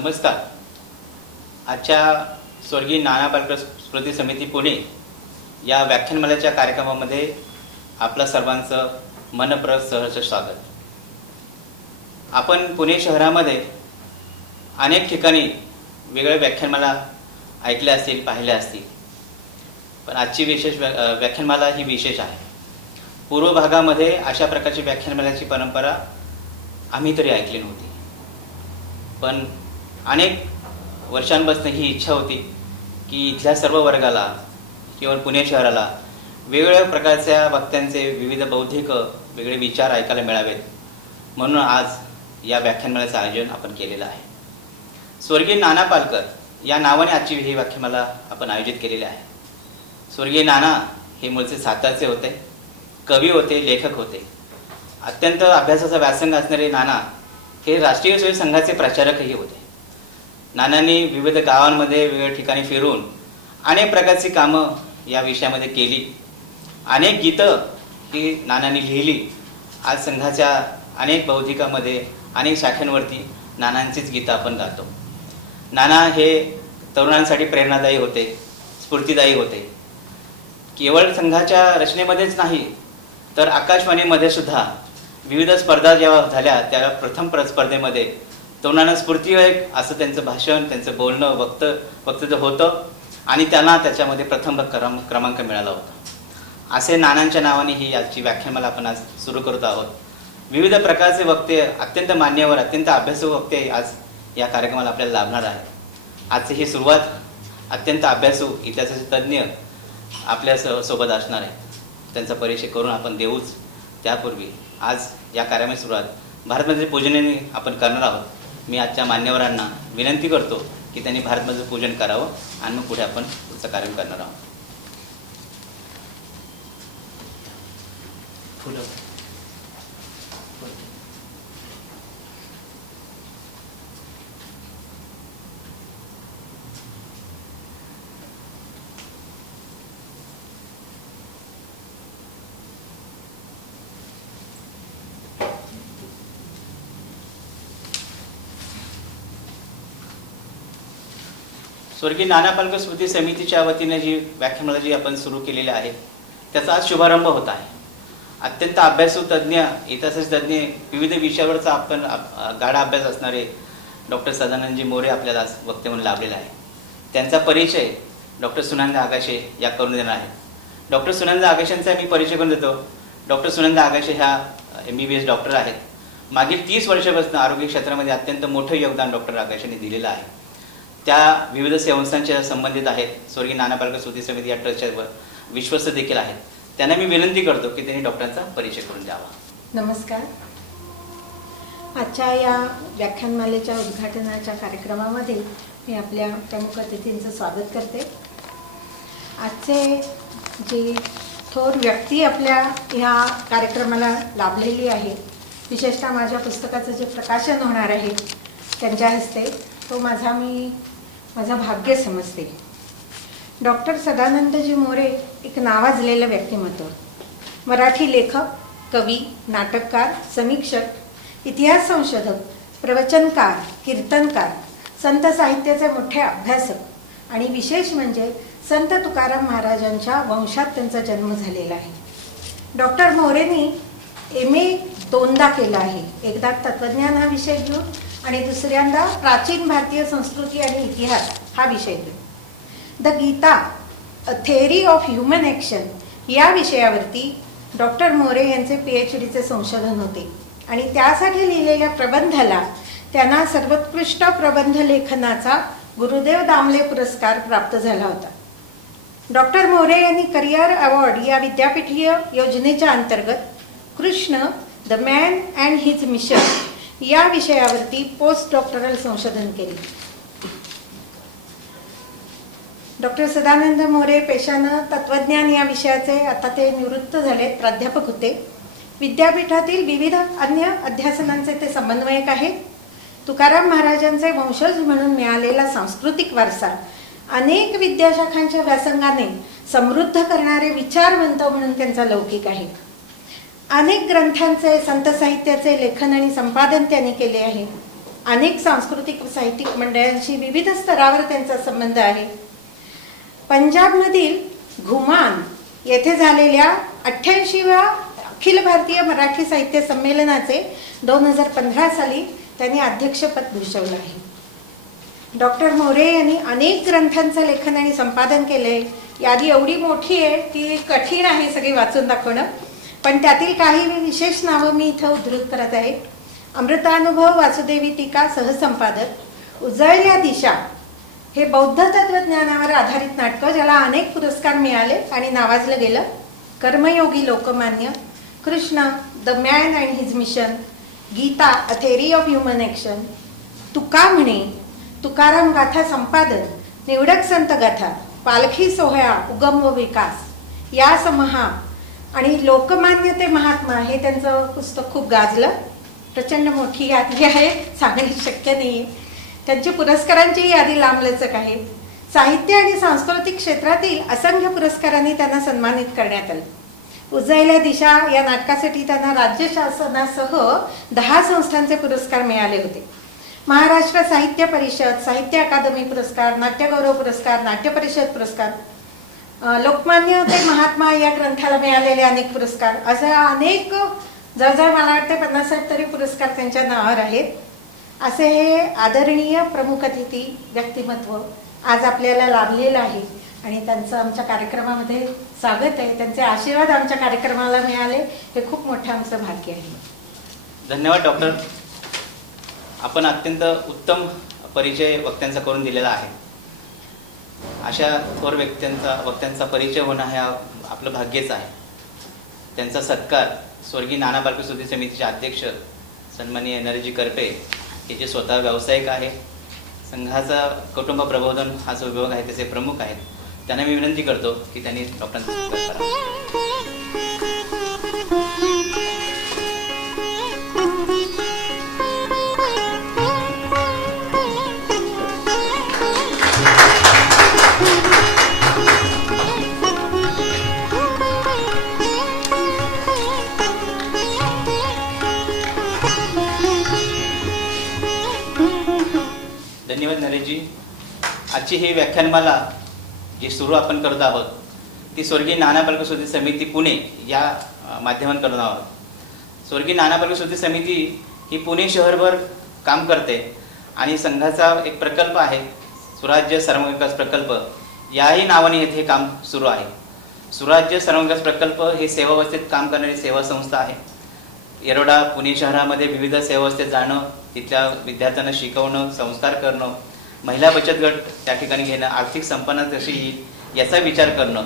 नमस्कार. आजच्या स्वर्गीय नाना पालकर स्मृती समिती पुणे या व्याख्यानमालेच्या कार्यक्रमामध्ये आपलं सर्वांचं मनपूर्वक सहर्ष स्वागत. आपण पुणे शहरामध्ये अनेक ठिकाणी वेगळ्या व्याख्यानमाला ऐकल्या असतील, पाहिल्या असतील, पण आजची व्याख्यानमाला ही विशेष आहे. पूर्व भागामध्ये अशा प्रकारची व्याख्यानमालाची परंपरा आम्ही तरी ऐकली नव्हती, पण अनेक वर्षांपासून ही इच्छा होती की इथल्या सर्व वर्गाला किंवा पुणे शहराला वेगवेगळ्या प्रकारच्या वक्त्यांचे विविध बौद्धिक वेगळे विचार ऐकायला मिळावेत, म्हणून आज या व्याख्यानमालेचं आयोजन आपण केलेलं आहे. स्वर्गीय नाना पालकर या नावाने आजची ही व्याख्यानमाला आपण आयोजित केलेली आहे. स्वर्गीय नाना हे मूळचे सातारचे होते, कवी होते, लेखक होते. अत्यंत अभ्यासाचा व्यासंग असणारे नाना हे राष्ट्रीय स्वयंसेवक संघाचे प्रचारकही होते. नानांनी विविध गावांमध्ये वेगवेगळ्या ठिकाणी फिरून अनेक प्रकारची कामं या विषयामध्ये केली. अनेक गीतं ही नानांनी लिहिली. आज संघाच्या अनेक बौद्धिकामध्ये अनेक शाखांवरती नानांचीच गीतं आपण गातो. नाना हे तरुणांसाठी प्रेरणादायी होते, स्फूर्तिदायी होते. केवळ संघाच्या रचनेमध्येच नाही तर आकाशवाणीमध्ये सुद्धा विविध स्पर्धा जेव्हा झाल्या त्या प्रथम स्पर्धेमध्ये तरुणांना स्फूर्तिदायक असं त्यांचं भाषण, त्यांचं बोलणं, वक्तव्य होतं आणि त्यांना त्याच्यामध्ये प्रथम क्रमांक मिळाला होता. असे नानांच्या नावाने ही आजची व्याख्यानमाला आपण आज सुरू करत आहोत. विविध प्रकारचे वक्ते, अत्यंत मान्यवर, अत्यंत अभ्यासू वक्ते आज या कार्यक्रमाला आपल्याला लाभणार आहे. आजची ही सुरुवात अत्यंत अभ्यासू इतिहासाचे तज्ज्ञ आपल्या सोबत असणार आहे. त्यांचा परिचय करून आपण देऊच. त्यापूर्वी आज या कार्याची सुरुवात भारतमातेचे पूजनाने आपण करणार आहोत. मी आजच्या मान्यवरांना विनंती करतो की त्यांनी भारतमातेचं पूजन करावं आणि मग पुढे आपण पुढचं कार्य करणार आहोत. फुलं. स्वर्गीय नाना पालकर स्मृती समितीच्या वतीने जी व्याख्यानमाला जी आपण सुरू केलेली आहे त्याचा आज शुभारंभ होत आहे. अत्यंत अभ्यासू तज्ज्ञ, इतिहासाचे तज्ज्ञ, विविध विषयावरचा आपण गाढा अभ्यास असणारे डॉक्टर सदानंदजी मोरे आपल्याला आज वक्ते म्हणून लाभलेला आहे. त्यांचा परिचय डॉक्टर सुनंदा आगाशे या करून देणार आहेत. डॉक्टर सुनंदा आगाशेंचा मी परिचय करून देतो. डॉक्टर सुनंदा आगाशे ह्या MBBS डॉक्टर आहेत. मागील 30 वर्षापासून आरोग्य क्षेत्रामध्ये अत्यंत मोठं योगदान डॉक्टर आगाशेंनी दिलेलं आहे. त्या विविध संस्थांच्या संबंधित आहेत. स्वर्गीय नाना पालकर स्मृती समिती या ट्रस्टच्या विश्वस्त देखील आहेत. त्यांना मी विनंती करतो की त्यांनी डॉक्टरांचा परिचय करून द्यावा. नमस्कार. आजच्या या व्याख्यानमालेच्या उद्घाटनाच्या कार्यक्रमामध्ये मी आपल्या प्रमुख अतिथींचं स्वागत करते. आजचे जे थोर व्यक्ती आपल्या ह्या कार्यक्रमाला लाभलेली आहे, विशेषतः माझ्या पुस्तकाचं जे प्रकाशन होणार आहे त्यांच्या हस्ते, तो माझा भाग्य समजते. डॉक्टर सदानंदजी मोरे एक नावाजलेलं व्यक्तिमत्व. मराठी लेखक, कवी, नाटककार, समीक्षक, इतिहास संशोधक, प्रवचनकार, कीर्तनकार, संत साहित्याचे मोठे अभ्यासक आणि विशेष म्हणजे संत तुकाराम महाराजांच्या वंशात त्यांचा जन्म झालेला आहे. डॉक्टर मोरेंनी MA 2दा केला आहे. एकदा तत्त्वज्ञान हा विषय घेऊन आणि दुसऱ्यांदा प्राचीन भारतीय संस्कृती आणि इतिहास हा विषय घेऊन. The Gita a theory of human action या विषयावरती डॉक्टर मोरे यांचे PhDचे संशोधन होते आणि त्यासाठी लिहिलेल्या प्रबंधाला त्यांना सर्वोत्कृष्ट प्रबंध लेखनाचा गुरुदेव दामले पुरस्कार प्राप्त झाला होता. डॉक्टर मोरे यांनी करिअर अवॉर्ड या विद्यापीठीय योजनेच्या अंतर्गत Krishna the man and his mission या विषयावरती पोस्ट डॉक्टरल संशोधन केले. डॉक्टर सदानंद मोरे पेशानं तत्त्वज्ञान या विषयाचे, आता ते निवृत्त झाले, प्राध्यापक होते. विद्यापीठातील विविध अन्य अध्यासनांचे ते समन्वयक आहेत. तुकाराम महाराजांचे वंशज म्हणून मिळालेला सांस्कृतिक वारसा अनेक विद्याशाखांच्या व्यासंगाने समृद्ध करणारे विचारवंत म्हणून त्यांचा लौकिक आहे. अनेक ग्रंथांचे, संत साहित्याचे लेखन आणि संपादन त्यांनी केले आहे. अनेक सांस्कृतिक व साहित्यिक मंडळांशी विविध स्तरावर त्यांचा संबंध आहे. पंजाबमधील घुमान येथे झालेल्या 88व्या अखिल भारतीय मराठी साहित्य संमेलनाचे 2015 साली त्यांनी अध्यक्षपद भूषवलं आहे. डॉक्टर मोरे यांनी अनेक ग्रंथांचं लेखन आणि संपादन केलंय. यादी एवढी मोठी आहे की कठीण आहे सगळी वाचून दाखवणं, पण त्यातील काही विशेष नावं मी इथं उद्धृत करत आहे. अमृतानुभव वासुदेवी टीका सहसंपादक, उजळल्या दिशा हे बौद्ध तत्वज्ञानावर आधारित नाटकं ज्याला अनेक पुरस्कार मिळाले आणि नावाजलं गेलं. Karmayogi Lokmanya, Krishna the man and his mission, Gita a theory of human action, Tuka Mhane, Tukaram गाथा संपादन, निवडक संत गाथा, पालखी सोहळा उगम व विकास, या समहा आणि लोकमान्य ते महात्मा हे त्यांचं पुस्तक खूप गाजलं. प्रचंड मोठी यादी आहे, सांगणे शक्य नाही. त्यांच्या पुरस्कारांची यादी लांबलचक आहे. साहित्य आणि सांस्कृतिक क्षेत्रातील असंख्य पुरस्कारांनी त्यांना सन्मानित करण्यात आलं. उजळल्या दिशा या नाटकासाठी त्यांना राज्य शासनासह 10 संस्थांचे पुरस्कार मिळाले होते. महाराष्ट्र साहित्य परिषद, साहित्य अकादमी पुरस्कार, नाट्यगौरव पुरस्कार, नाट्य परिषद पुरस्कार, लोकमान्य ते महात्मा या ग्रंथाला मिळालेले अनेक पुरस्कार, अशा अनेक जवळजवळ मला वाटते 50 तरी पुरस्कार त्यांच्या नावावर आहेत. असे हे आदरणीय प्रमुख अतिथी व्यक्तिमत्व आज आपल्याला लाभलेलं आहे आणि त्यांचं आमच्या कार्यक्रमामध्ये स्वागत आहे. त्यांचे आशीर्वाद आमच्या कार्यक्रमाला मिळाले हे खूप मोठं आमचं भाग्य आहे. धन्यवाद डॉक्टर. आपण अत्यंत उत्तम परिचय वक्त्यांचा करून दिलेला आहे. अशा थोर वक्त्यांचा परिचय होणं हे आपलं भाग्यच आहे. त्यांचा सत्कार स्वर्गीय नाना पालखी स्मृती समितीचे अध्यक्ष सन्माननीय नरेशजी करपे हे जे स्वतः व्यावसायिक आहे, संघाचा कुटुंब प्रबोधन हा जो विभाग आहे त्याचे प्रमुख आहेत, त्यांना मी विनंती करतो की त्यांनी डॉक्टरांचा सत्कार करावा. धन्यवाद नरेशजी. आजची ही व्याख्यानमाला जी सुरू आपण करत आहोत ती स्वर्गीय नाना पालखी स्मृती समिती पुणे या माध्यमातून करत आहोत. स्वर्गीय नाना पालखी स्मृती समिती ही पुणे शहरभर काम करते आणि संघाचा एक प्रकल्प आहे सुराज्य सर्वविकास प्रकल्प, याही नावाने येथे काम सुरू आहे. सुराज्य सर्वविकास प्रकल्प हे सेवावस्थेत काम करणारी सेवा संस्था आहे. येरोडा पुणे शहरामध्ये विविध सेवावस्थेत जाणं, तिथल्या विद्यार्थ्यांना शिकवणं, संस्कार करणं, महिला बचत गट त्या ठिकाणी घेणं, आर्थिक संपन्नता कशी येईल याचा विचार करणं,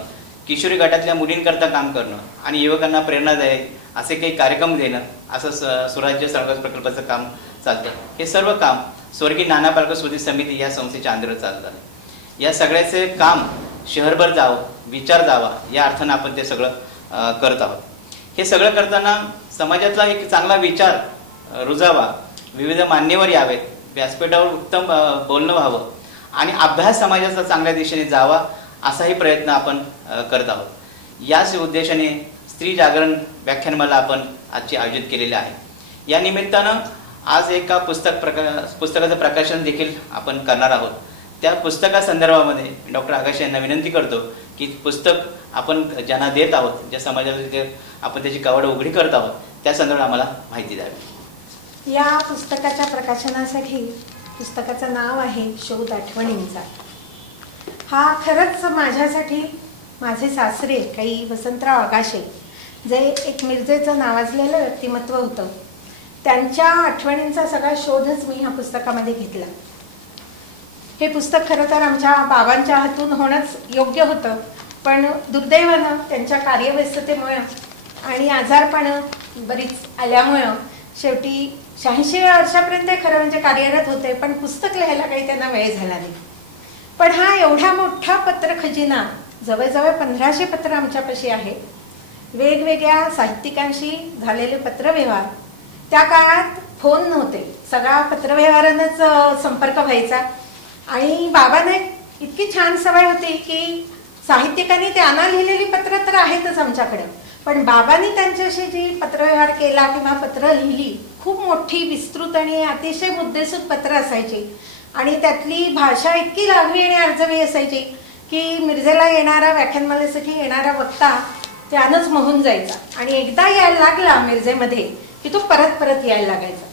किशोरी गटातल्या मुलींकरता काम करणं आणि युवकांना प्रेरणादायक असे काही कार्यक्रम देणं, असं सुराज्य सर्वविकास प्रकल्पाचं काम चालतं. हे सर्व काम स्वर्गीय नाना पालखी स्मृती समिती या संस्थेच्या अंतर्गत चालतं आहे. या सगळ्याचे काम शहरभर जावं, विचार जावा या अर्थानं आपण ते सगळं करत आहोत. हे सगळं करताना समाजातला एक चांगला विचार रुजावा, विविध मान्यवर यावेत, व्यासपीठावर उत्तम बोलणं व्हावं आणि अभ्यास समाजाचा चांगल्या दिशेने जावा असाही प्रयत्न आपण करत आहोत. याच उद्देशाने स्त्री जागरण व्याख्यानमाला आपण आजची आयोजित केलेली आहे. या निमित्तानं आज एका पुस्तकाचं प्रकाशन देखील आपण करणार आहोत. त्या पुस्तकासंदर्भामध्ये डॉक्टर आकाश यांना विनंती करतो की पुस्तक आपण ज्यांना देत आहोत, ज्या समाजाला आपण त्याची कवाडं उघडी करत आहोत, त्या संदर्भात आम्हाला माहिती द्यावी. या पुस्तकाच्या प्रकाशनासाठी पुस्तकाचं नाव आहे शोध आठवणींचा. हा खरंच माझ्यासाठी माझे सासरे काही वसंतराव आगाशे जे एक मिरजेचं नावाजलेलं व्यक्तिमत्व होतं, त्यांच्या आठवणींचा सगळा शोधच मी ह्या पुस्तकामध्ये घेतला. हे पुस्तक खरं तर आमच्या बाबांच्या हातून होणंच योग्य होतं, पण दुर्दैवानं त्यांच्या कार्यव्यस्ततेमुळं आणि आजारपणं बरीच आल्यामुळं शेवटी 86 वर्षापर्यंत खरं म्हणजे कार्यरत होते, पण पुस्तक लिहायला काही त्यांना वेळ झाला नाही. पण हा एवढा मोठा पत्र खजिना, जवळजवळ 1500 पत्र आमच्यापाशी आहे, वेगवेगळ्या साहित्यिकांशी झालेले पत्रव्यवहार. त्या काळात फोन नव्हते, सगळा पत्रव्यवहारानंच संपर्क व्हायचा. आणि बाबांना इतकी छान सवय होती की साहित्यिकांनी त्यांना लिहिलेली पत्र तर आहेतच आमच्याकडे, पण बाबांनी त्यांच्याशी जी पत्रव्यवहार केला किंवा पत्र लिहिली खूप मोठी विस्तृत आणि अतिशय मुद्देसूद पत्र असायची आणि त्यातली भाषा इतकी लागवी आणि अर्जवी असायची की मिरजेला येणारा व्याख्यानमालेसाठी येणारा वक्ता त्यानंच मोहून जायचा आणि एकदा यायला लागला मिरजेमध्ये की तो परत परत यायला लागायचा.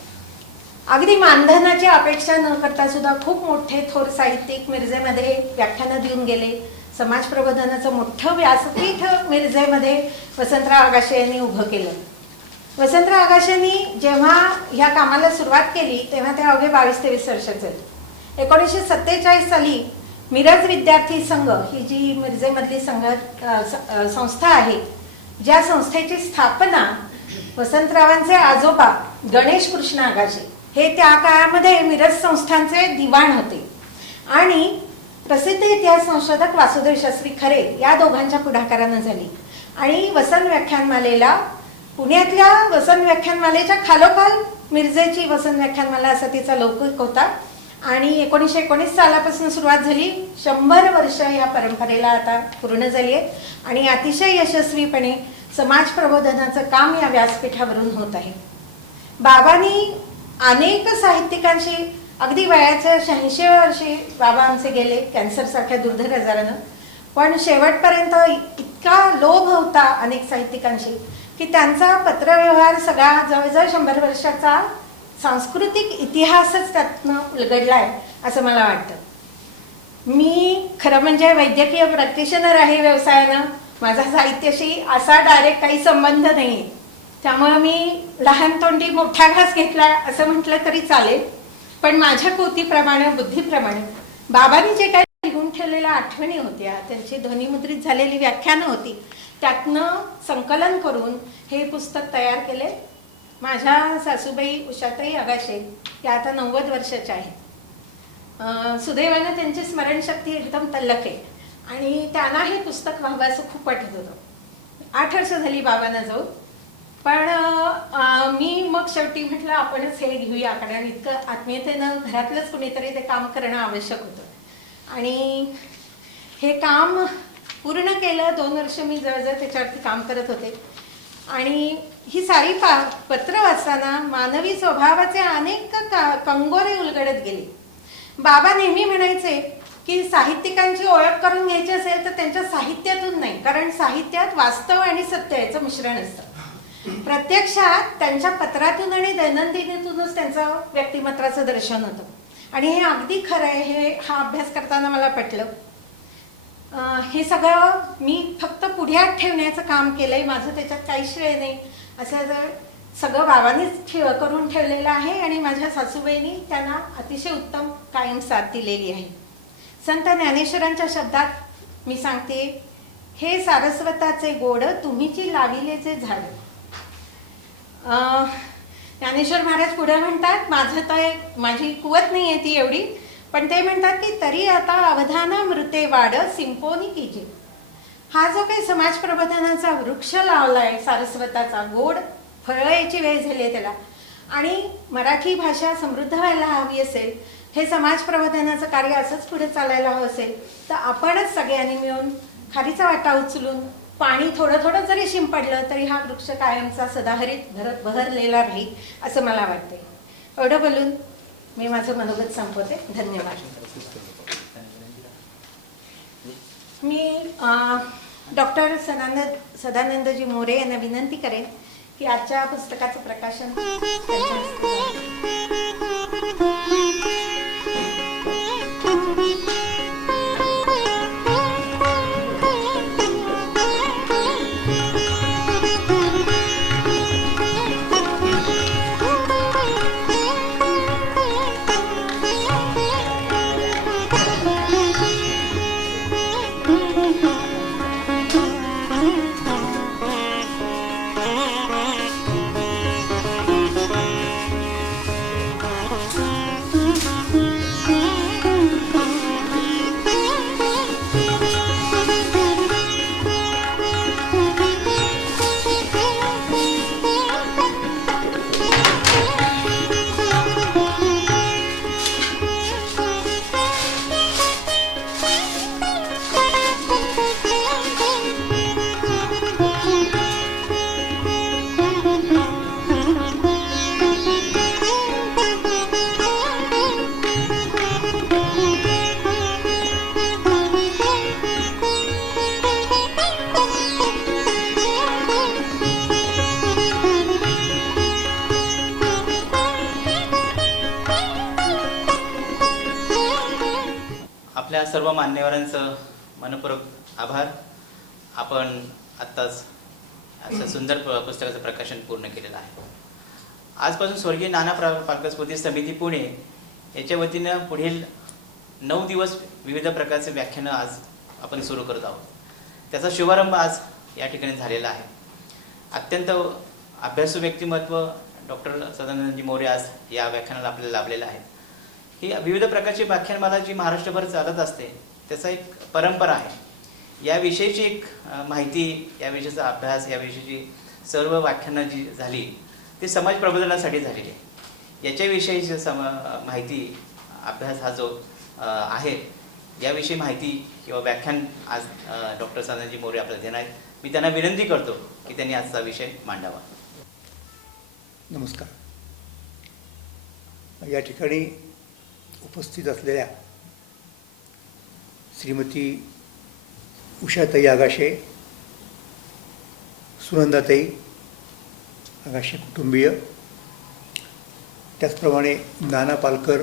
अगदी मानधनाची अपेक्षा न करता सुद्धा खूप मोठे थोर साहित्यिक मिरजेमध्ये व्याख्यानं देऊन गेले. समाज प्रबोधनाचं मोठं व्यासपीठ मिरजेमध्ये वसंतराव आगाशे यांनी उभं केलं. वसंतराव आगाशेंनी जेव्हा ह्या कामाला सुरुवात केली तेव्हा ते अवघे 22-23 वर्षाचे. 1947 साली मिरज विद्यार्थी संघ ही जी मिरजेमधली संस्था आहे, ज्या संस्थेची स्थापना वसंतरावांचे आजोबा गणेश कृष्ण आगाशे हे त्या काळामध्ये मिरज संस्थांचे दिवाण होते आणि प्रसिद्ध इतिहास संशोधक वासुदेव शास्त्री खरे या दोघांच्या पुढाकारानं झाली. आणि वसंत व्याख्यानमालेला पुण्यातल्या वसंत व्याख्यानमालेच्या खालोखाल मिरजेची वसंत व्याख्यानमाला असा तिचा लौकिक होता आणि 1919 सालापासून सुरुवात झाली. 100 वर्ष या परंपरेला आता पूर्ण झाली आहेत आणि अतिशय यशस्वीपणे समाज प्रबोधनाचं काम या व्यासपीठावरून होत आहे. बाबांनी अनेक साहित्यिकांशी अगदी वयाच्या 86 वर्षी बाबा आमचे गेले कॅन्सरसारख्या दुर्धर आजारानं, पण शेवटपर्यंत इतका लोभ होता अनेक साहित्यिकांशी की त्यांचा पत्रव्यवहार सगळा जवळजवळ 100 वर्षाचा सांस्कृतिक इतिहासच त्यातनं उलगडलाय असं मला वाटतं. मी खरं म्हणजे वैद्यकीय प्रॅक्टिशनर आहे व्यवसायानं, माझा साहित्याशी असा डायरेक्ट काही संबंध नाही, त्यामुळे मी लहान तोंडी मोठा घास घेतला असं म्हटलं तरी चालेल. पण माझ्या कृतीप्रमाणे बुद्धीप्रमाणे बाबांनी जे काही लिहून ठेवलेल्या आठवणी होत्या, त्यांची ध्वनिमुद्रित झालेली व्याख्यानं होती, त्यातनं संकलन करून हे पुस्तक तयार केले. माझ्या सासूबाई उषाताई आगाशे या आता 90 वर्षाच्या आहेत. सुदैवानं त्यांची स्मरणशक्ती एकदम तल्लख आहे आणि त्यांना हे पुस्तक व्हावं असं खूप वाटत होतं. 8 वर्ष झाली बाबांना जाऊन, पण मी मग शेवटी म्हटलं आपणच हे घेऊया, कारण इतकं आत्मीयतेनं घरातलंच कुणीतरी ते काम करणं आवश्यक होतं आणि हे काम पूर्ण केलं. 2 वर्ष मी जवळजवळ त्याच्यावरती काम करत होते आणि ही सारी पत्र वाचताना मानवी स्वभावाचे अनेक कंगोरे उलगडत गेले. बाबा नेहमी म्हणायचे की साहित्यिकांची ओळख करून घ्यायची असेल तर त्यांच्या साहित्यातून नाही, कारण साहित्यात वास्तव आणि सत्य याचं मिश्रण असतं. प्रत्यक्षात त्यांच्या पत्रातून आणि दैनंदिनीतूनच त्यांचं व्यक्तिमत्वाचं दर्शन होतं आणि हे अगदी खरं आहे. हा अभ्यास करताना मला पटलं. हे सगळं मी फक्त पुढ्यात ठेवण्याचं काम केलंय, माझं त्याच्यात काही श्रेय नाही. असं सगळं बाबांनीच करून ठेवलेलं आहे आणि माझ्या सासूबाईंनी त्यांना अतिशय उत्तम कायम साथ दिलेली आहे. संत ज्ञानेश्वरांच्या शब्दात मी सांगते, हे सारस्वताचे गोड तुम्हीची लाविलेचे झाड. ज्ञानेश्वर महाराज पुढे म्हणतात, माझी कुवत नाही आहे ती एवढी, पण ते म्हणतात की तरी आता अवधाना मृते वाढ सिंपोनी कीजे. हा जो काही समाज प्रबोधनाचा वृक्ष लावलाय सारस्वताचा, गोड फळं याची वेळ झाली आहे त्याला, आणि मराठी भाषा समृद्ध व्हायला हवी असेल, हे समाज प्रबोधनाचं कार्य असंच पुढे चालायला हवं असेल तर आपणच सगळ्यांनी मिळून खारीचा वाटा उचलून पाणी थोडं थोडं जरी शिंपडलं तरी हा वृक्ष कायमचा सदाहरित बहरलेला राहील असं मला वाटते. एवढं बोलून मी माझं मनोगत संपवते. धन्यवाद. मी डॉक्टर सदानंदजी मोरे यांना विनंती करेन की आजच्या पुस्तकाचं प्रकाशन त्यांच्या आपल्या सर्व मान्यवरांचं मनपूर्वक आभार. आपण आत्ताच असं सुंदर पुस्तकाचं प्रकाशन पूर्ण केलेलं आहे. आजपासून स्वर्गीय नाना पालकर स्मृती समिती पुणे याच्या वतीनं पुढील 9 दिवस विविध प्रकारचे व्याख्यानं आज आपण सुरू करत आहोत. त्याचा शुभारंभ आज या ठिकाणी झालेला आहे. अत्यंत अभ्यासू व्यक्तिमत्व डॉक्टर सदानंदजी मोरे आज या व्याख्यानाला आपल्याला लाभलेलं आहे. ही विविध प्रकारची व्याख्यानमाला जी महाराष्ट्रभर चालत असते त्याचा एक परंपरा आहे. याविषयीची एक माहिती, याविषयीचा अभ्यास, याविषयीची सर्व व्याख्यानं जी झाली ती समाज प्रबोधनासाठी झालेली आहे. याच्याविषयीची माहिती, अभ्यास हा जो आहे याविषयी माहिती किंवा व्याख्यान आज डॉक्टर सदानंदजी मोरे आपल्याला देणार आहेत. मी त्यांना विनंती करतो की त्यांनी आजचा विषय मांडावा. नमस्कार. या ठिकाणी उपस्थित असलेल्या श्रीमती उषाताई आगाशे, सुनंदाताई आगाशे कुटुंबीय, त्याचप्रमाणे नाना पालकर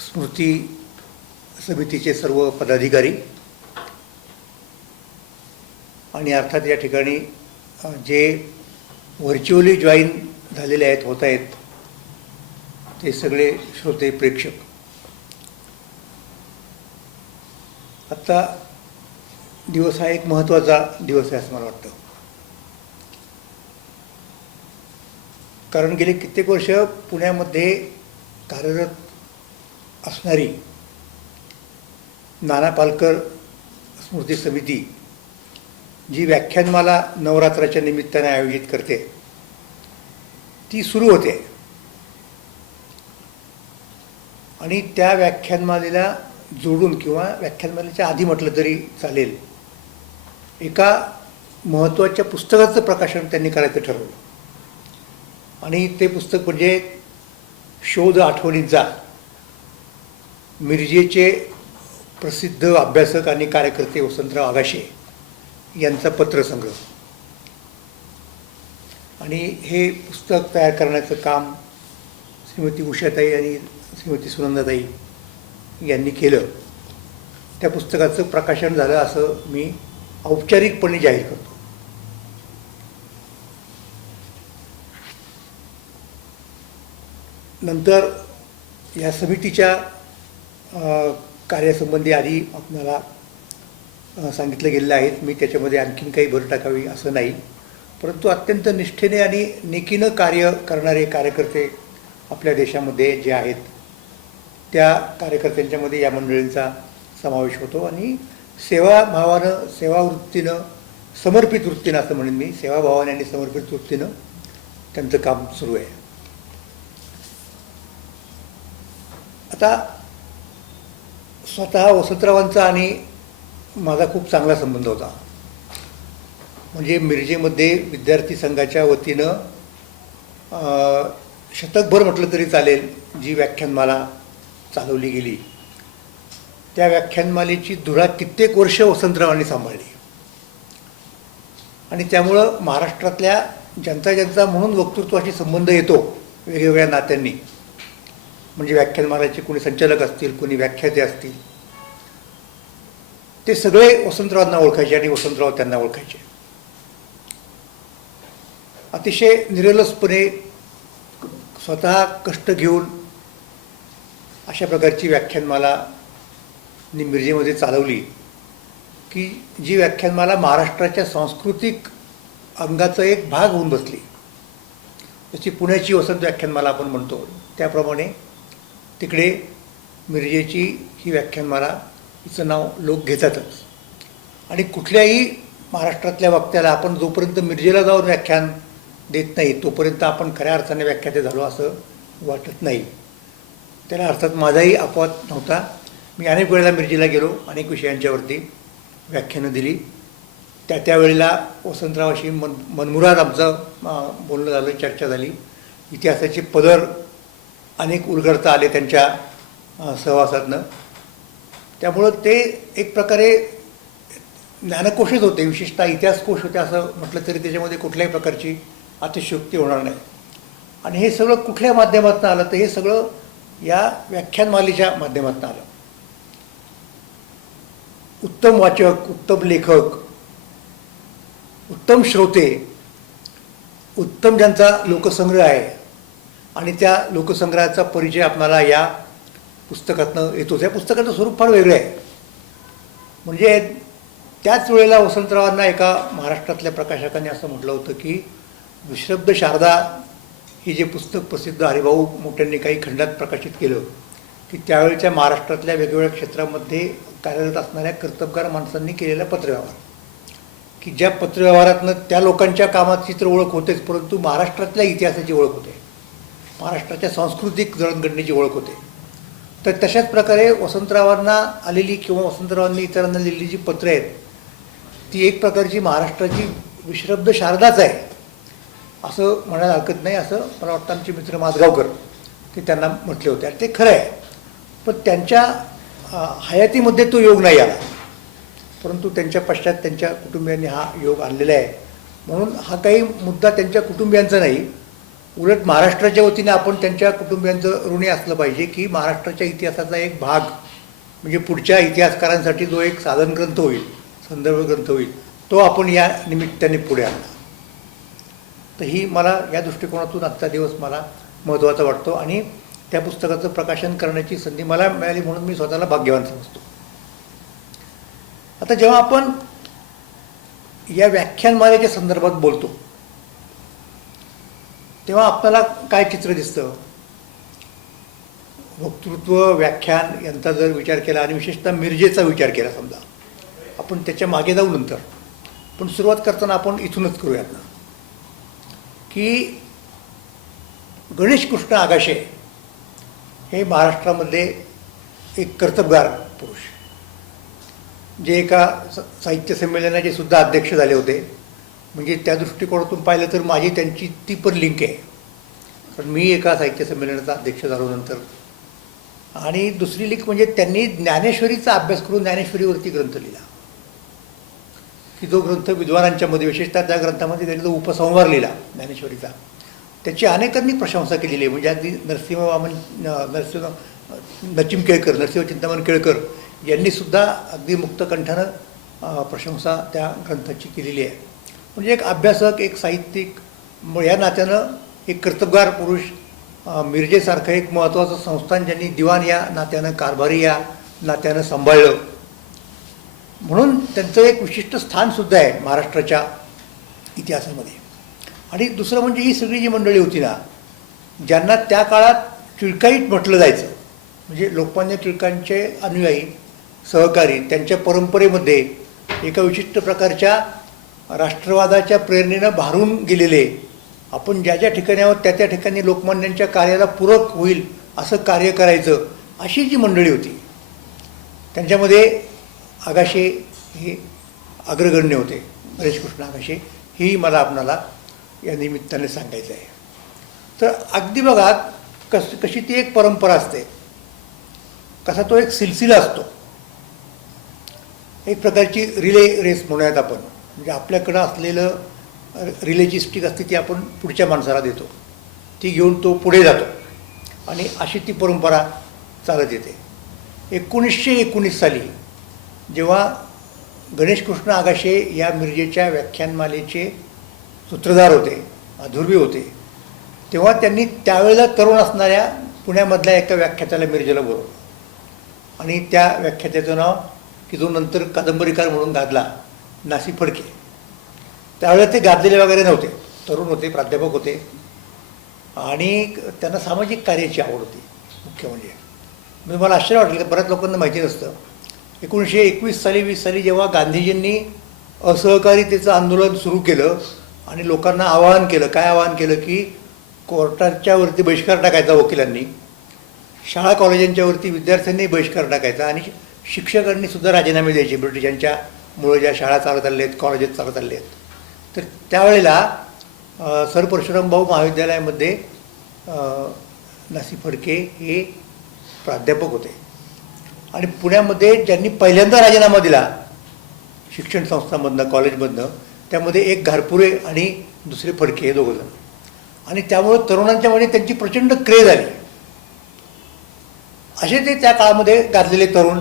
स्मृती समितीचे सर्व पदाधिकारी आणि अर्थात या ठिकाणी जे व्हर्च्युअली जॉईन झालेले आहेत, होत आहेत, ते सगळे श्रोते प्रेक्षक. आत्ता दिवस हा एक महत्त्वाचा दिवस आहे असं मला वाटतं. कारण गेले कित्येक वर्ष पुण्यामध्ये कार्यरत असणारी नाना पालकर स्मृती समिती जी व्याख्यानमाला नवरात्राच्या निमित्ताने आयोजित करते ती सुरू होते. आणि त्या व्याख्यानमालेला जोडून किंवा व्याख्यानमालेच्या आधी म्हटलं तरी चालेल, एका महत्त्वाच्या पुस्तकाचं प्रकाशन त्यांनी करायचं ठरवलं. आणि ते पुस्तक म्हणजे शोध आठवणींचा, मिरजेचे प्रसिद्ध अभ्यासक आणि कार्यकर्ते वसंतराव आगाशे यांचा पत्रसंग्रह. आणि हे पुस्तक तयार करण्याचं काम श्रीमती उषाताई आणि श्रीमती सुनंदाताई यांनी केलं. त्या पुस्तकाचं प्रकाशन झालं असं मी औपचारिकपणे जाहीर करतो. नंतर या समितीच्या कार्यासंबंधी आधी आपल्याला सांगितलं गेलेलं आहे. मी त्याच्यामध्ये आणखीन काही भर टाकावी असं नाही, परंतु अत्यंत निष्ठेने आणि नेकीनं कार्य करणारे कार्यकर्ते आपल्या देशामध्ये जे आहेत त्या कार्यकर्त्यांच्यामध्ये या मंडळींचा समावेश होतो. आणि सेवाभावानं, सेवावृत्तीनं, समर्पित वृत्तीनं असं म्हणेन मी, सेवाभावाने आणि समर्पित वृत्तीनं त्यांचं काम सुरू आहे. आता स्वतः वसंतरावांचा आणि माझा खूप चांगला संबंध होता. म्हणजे मिरजेमध्ये विद्यार्थी संघाच्या वतीनं शतकभर म्हटलं तरी चालेल जी व्याख्यानमाला चालवली गेली त्या व्याख्यानमालेची धुरा कित्येक वर्ष वसंतरावांनी सांभाळली. आणि त्यामुळं महाराष्ट्रातल्या ज्यांचा म्हणून वक्तृत्वाशी संबंध येतो वेगवेगळ्या नात्यांनी, म्हणजे व्याख्यानमालाचे कोणी संचालक असतील, कोणी व्याख्याते असतील, ते सगळे वसंतरावांना ओळखायचे आणि वसंतराव त्यांना ओळखायचे. अतिशय निरलसपणे स्वतः कष्ट घेऊन अशा प्रकारची व्याख्यानमाला मिरजेमध्ये चालवली की जी व्याख्यानमाला महाराष्ट्राच्या सांस्कृतिक अंगाचा एक भाग होऊन बसली. जशी पुण्याची वसंत व्याख्यानमाला आपण म्हणतो त्याप्रमाणे तिकडे मिरजेची ही व्याख्यानमाला, हिचं नाव लोक घेतातच. आणि कुठल्याही महाराष्ट्रातल्या वक्त्याला आपण जोपर्यंत मिरजेला जाऊन व्याख्यान देत नाही तोपर्यंत आपण खऱ्या अर्थाने व्याख्याते झालो असं वाटत नाही. त्याला अर्थात माझाही अपवाद नव्हता. मी अनेक वेळेला मिरजेला गेलो, अनेक विषयांच्यावरती व्याख्यानं दिली. त्यावेळेला वसंतरावाशी मनमुराद आमचं बोलणं झालं, चर्चा झाली. इतिहासाचे पदर अनेक उलगडता आले त्यांच्या सहवासातनं. त्यामुळं ते एक प्रकारे ज्ञानकोशच होते, विशेषतः इतिहासकोश होते असं म्हटलं तरी त्याच्यामध्ये कुठल्याही प्रकारची अतिशयोक्ती होणार नाही. आणि हे सगळं कुठल्या माध्यमातून आलं तर हे सगळं या व्याख्यानमालेच्या माध्यमातून आलं. उत्तम वाचक, उत्तम लेखक, उत्तम श्रोते, उत्तम ज्यांचा लोकसंग्रह आहे आणि त्या लोकसंग्रहाचा परिचय आपल्याला या पुस्तकातनं येतोच. या पुस्तकाचं स्वरूप फार वेगळं आहे. म्हणजे त्याच वेळेला वसंतरावांना एका महाराष्ट्रातल्या प्रकाशकांनी असं म्हटलं होतं की विश्रब्द शारदा ही जे पुस्तक प्रसिद्ध हरिभाऊ मोठ्यांनी काही खंडात प्रकाशित केलं की त्यावेळेच्या महाराष्ट्रातल्या वेगवेगळ्या क्षेत्रामध्ये कार्यरत असणाऱ्या कर्तबगार माणसांनी केलेला पत्रव्यवहार, की ज्या पत्रव्यवहारातनं त्या लोकांच्या कामाची तर ओळख होतेच, परंतु महाराष्ट्रातल्या इतिहासाची ओळख होते, महाराष्ट्राच्या सांस्कृतिक जडणघडणीची ओळख होते. तर तशाच प्रकारे वसंतरावांना आलेली किंवा वसंतरावांनी इतरांना लिहिलेली जी पत्रं आहेत ती एक प्रकारची महाराष्ट्राची विश्रब्द शारदाच आहे असं म्हणायला हरकत नाही, असं मला वाटतं आमचे मित्र माजगावकर ते त्यांना म्हटले होते. आणि ते खरं आहे. पण त्यांच्या हयातीमध्ये तो योग नाही आला, परंतु त्यांच्या पश्चात त्यांच्या कुटुंबियांनी हा योग आणलेला आहे. म्हणून हा काही मुद्दा त्यांच्या कुटुंबियांचा नाही, उलट महाराष्ट्राच्या वतीने आपण त्यांच्या कुटुंबियांचं ऋणी असलं पाहिजे की महाराष्ट्राच्या इतिहासाचा एक भाग म्हणजे पुढच्या इतिहासकारांसाठी जो एक साधन ग्रंथ होईल, संदर्भ ग्रंथ होईल, तो आपण या निमित्ताने पुढे आणला. तर ही मला या दृष्टिकोनातून आजचा दिवस मला महत्त्वाचा वाटतो आणि त्या पुस्तकाचं प्रकाशन करण्याची संधी मला मिळाली म्हणून मी स्वतःला भाग्यवान समजतो. आता जेव्हा आपण या व्याख्यानमालेच्या संदर्भात बोलतो तेव्हा आपल्याला काय चित्र दिसतं? वक्तृत्व, व्याख्यान यांचा जर विचार केला आणि विशेषतः मिरजेचा विचार केला समजा, आपण त्याच्या मागे जाऊ नंतर, पण सुरुवात करताना आपण इथूनच करूयात ना की गणेश कृष्ण आगाशे हे महाराष्ट्रामध्ये एक कर्तबगार पुरुष, जे एका साहित्य संमेलनाचे सुद्धा अध्यक्ष झाले होते. म्हणजे त्या दृष्टिकोनातून पाहिलं तर माझी त्यांची ती पण लिंक आहे, कारण मी एका साहित्य संमेलनाचा अध्यक्ष झालो नंतर. आणि दुसरी लिंक म्हणजे त्यांनी ज्ञानेश्वरीचा अभ्यास करून ज्ञानेश्वरीवरती ग्रंथ लिहिला, की जो ग्रंथ विद्वानांच्या मध्ये, विशेषतः त्या ग्रंथामध्ये त्यांनी जो उपसंहार लिहिला ज्ञानेश्वरीचा, त्याची अनेकांनी प्रशंसा केलेली आहे. म्हणजे अगदी नचिम केळकर, नरसिंह चिंतामण केळकर यांनीसुद्धा अगदी मुक्तकंठानं प्रशंसा त्या ग्रंथाची केलेली आहे. म्हणजे एक अभ्यासक, एक साहित्यिक, या नात्यानं एक कर्तबगार पुरुष, मिरजेसारखं एक महत्त्वाचं संस्थान ज्यांनी दिवाण या नात्यानं, कारभारी या नात्यानं सांभाळलं, म्हणून त्यांचं एक विशिष्ट स्थानसुद्धा आहे महाराष्ट्राच्या इतिहासामध्ये. आणि दुसरं म्हणजे ही सगळी जी मंडळी होती ना, ज्यांना त्या काळात टिळकाईत म्हटलं जायचं, म्हणजे लोकमान्य टिळकांचे अनुयायी, सहकारी, त्यांच्या परंपरेमध्ये एका विशिष्ट प्रकारच्या राष्ट्रवादाच्या प्रेरणेनं भारून गेलेले, आपण ज्या ज्या ठिकाणी आहोत त्या त्या ठिकाणी लोकमान्यांच्या कार्याला पूरक होईल असं कार्य करायचं, अशी जी मंडळी होती त्यांच्यामध्ये आगाशे हे अग्रगण्य होते. गणेश कृष्ण आगाशे ही मला आपणाला या निमित्ताने सांगायचं आहे. तर अगदी बघा कशी ती एक परंपरा असते, कसा तो एक सिलसिला असतो, एक प्रकारची रिले रेस म्हणूयात आपण. म्हणजे आपल्याकडं असलेलं रिलेची स्टिक असते ती आपण पुढच्या माणसाला देतो, ती घेऊन तो पुढे जातो आणि अशी ती परंपरा चालत येते. 1919 साली जेव्हा गणेश कृष्ण आगाशे या मिरजेच्या व्याख्यानमालेचे सूत्रधार होते, अधुर्वी होते, तेव्हा त्यांनी त्यावेळेला तरुण असणाऱ्या पुण्यामधल्या एका व्याख्यात्याला मिरजेला बोलवलं आणि त्या व्याख्यात्याचं नाव, की जो नंतर कादंबरीकार म्हणून गाजला, नासी फडके. त्यावेळेला ते गाजलेले वगैरे नव्हते, तरुण होते, प्राध्यापक होते आणि त्यांना सामाजिक कार्याची आवड होती. मुख्य म्हणजे मला आश्चर्य वाटलं की बऱ्याच लोकांना माहिती नसतं, 1921 साली 20 साली जेव्हा गांधीजींनी असहकारितेचं आंदोलन सुरू केलं आणि लोकांना आवाहन केलं, काय आवाहन केलं की कोर्टाच्या वरती बहिष्कार टाकायचा वकिलांनी, शाळा कॉलेजांच्यावरती विद्यार्थ्यांनी बहिष्कार टाकायचा आणि शिक्षकांनी सुद्धा राजीनामे द्यायचे, ब्रिटिशांच्या मुळे ज्या शाळा चालत आल्या आहेत, कॉलेजेस चालत आले आहेत. तर त्यावेळेला सर परशुराम भाऊ महाविद्यालयामध्ये नासी फडके हे प्राध्यापक होते आणि पुण्यामध्ये ज्यांनी पहिल्यांदा राजीनामा दिला शिक्षण संस्थांमधनं, कॉलेजमधनं, त्यामध्ये एक घारपुरे आणि दुसरे फडके हे दोघंजण. आणि त्यामुळं तरुणांच्या मध्ये त्यांची प्रचंड क्रेज आली. असे ते त्या काळामध्ये गाजलेले तरुण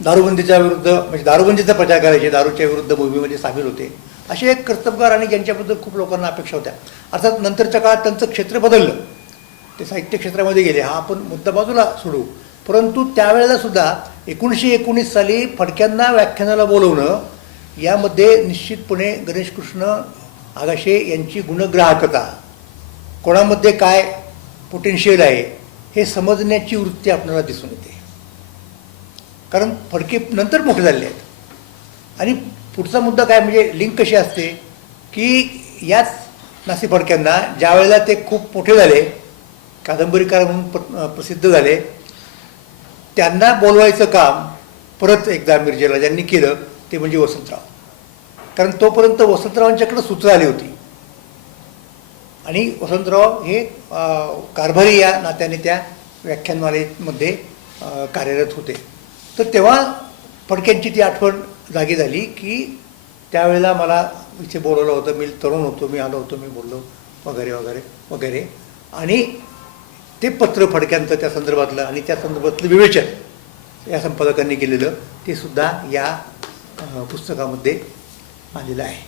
दारूबंदीच्या विरुद्ध म्हणजे दारूबंदीचा प्रचार करायचे, दारूच्या विरुद्ध मोहिमेमध्ये सामील होते, असे एक कर्तबगार आणि ज्यांच्याबद्दल खूप लोकांना अपेक्षा होत्या. अर्थात नंतरच्या काळात त्यांचं क्षेत्र बदललं, ते साहित्य क्षेत्रामध्ये गेले, हा आपण मुद्दा बाजूला सोडू. परंतु त्यावेळेला सुद्धा 1919 साली फडक्यांना व्याख्यानाला बोलवणं यामध्ये निश्चितपणे गणेश कृष्ण आगाशे यांची गुणग्राहकता, कोणामध्ये काय पोटेन्शियल आहे हे समजण्याची वृत्ती आपल्याला दिसून येते. कारण फडके नंतर मोठे झालेले आहेत. आणि पुढचा मुद्दा काय म्हणजे लिंक कशी असते की याच नासी फडक्यांना ज्या वेळेला ते खूप मोठे झाले, कादंबरीकार म्हणून प्रसिद्ध झाले, त्यांना बोलवायचं काम परत एकदा मिरजेला ज्यांनी केलं ते म्हणजे वसंतराव. कारण तोपर्यंत वसंतरावांच्याकडे सूत्र आली होती आणि वसंतराव हे कारभारी या नात्याने त्या व्याख्यानमालेमध्ये कार्यरत होते. तर तेव्हा फडक्यांची ती आठवण जागी झाली की त्यावेळेला मला इथे बोलवलं होतं, मी तरुण होतो, मी आलो होतो, मी बोललो वगैरे वगैरे वगैरे. आणि ते पत्र फडक्यांचं त्या संदर्भातलं आणि त्या संदर्भातलं विवेचन या संपादकांनी केलेलं ते सुद्धा या पुस्तकामध्ये आलेलं आहे.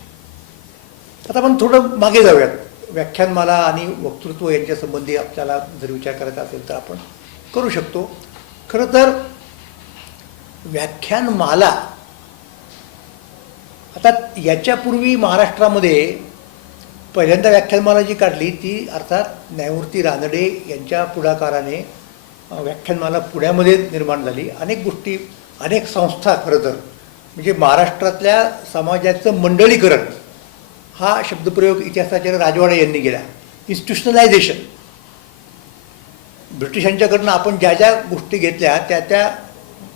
आता आपण थोडं मागे जाऊयात. व्याख्यानमाला आणि वक्तृत्व यांच्या संबंधी आपल्याला जर विचार करायचा असेल तर आपण करू शकतो. खरं तर व्याख्यानमाला आता याच्यापूर्वी महाराष्ट्रामध्ये पहिल्यांदा व्याख्यानमाला जी काढली ती अर्थात न्यायमूर्ती रानडे यांच्या पुढाकाराने व्याख्यानमाला पुण्यामध्ये निर्माण झाली. अनेक गोष्टी, अनेक संस्था, खरं तर म्हणजे महाराष्ट्रातल्या समाजाचं मंडळीकरण हा शब्दप्रयोग इतिहासाचार्य राजवाडे यांनी केला. इन्स्टिट्युशनलायझेशन, ब्रिटिशांच्याकडनं आपण ज्या ज्या गोष्टी घेतल्या त्या त्या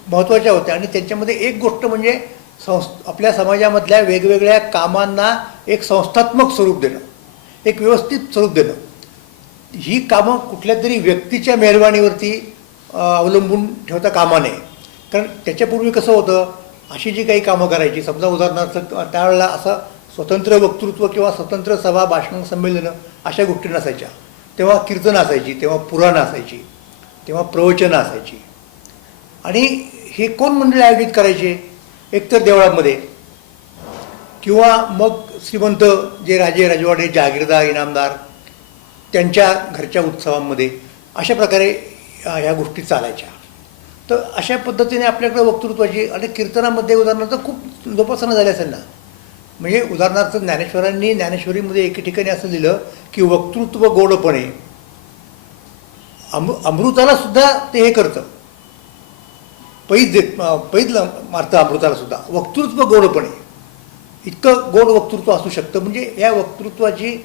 महत्त्वाच्या होत्या आणि त्यांच्यामध्ये एक गोष्ट म्हणजे आपल्या समाजामधल्या वेगवेगळ्या कामांना एक संस्थात्मक स्वरूप देणं, एक व्यवस्थित स्वरूप देणं. ही कामं कुठल्या तरी व्यक्तीच्या मेहरबानीवरती अवलंबून ठेवता कामा नये. कारण त्याच्यापूर्वी कसं होतं, अशी जी काही कामं करायची, समजा उदाहरणार्थ त्यावेळेला असं स्वतंत्र वक्तृत्व किंवा स्वतंत्र सभा, भाषण, संमेलनं अशा गोष्टी नसायच्या. तेव्हा कीर्तन असायची, तेव्हा पुराणं असायची, तेव्हा प्रवचनं असायची. आणि हे कोण मंडळी आयोजित करायचे? एकतर देवळामध्ये किंवा मग श्रीमंत जे राजे राजवाडे, जहागीरदार, इनामदार त्यांच्या घरच्या उत्सवांमध्ये अशा प्रकारे ह्या गोष्टी चालायच्या. तर अशा पद्धतीने आपल्याकडे वक्तृत्वाची आणि कीर्तनामध्ये उदाहरणार्थ खूप जोपासना झाली असेल ना. म्हणजे उदाहरणार्थ ज्ञानेश्वरांनी ज्ञानेश्वरीमध्ये एके ठिकाणी असं लिहिलं की वक्तृत्व गोडपणे, अमृताला सुद्धा ते हे करतं, पैज मारतं अमृताला सुद्धा. वक्तृत्व गोडपणे, इतकं गोड वक्तृत्व असू शकतं. म्हणजे या वक्तृत्वाची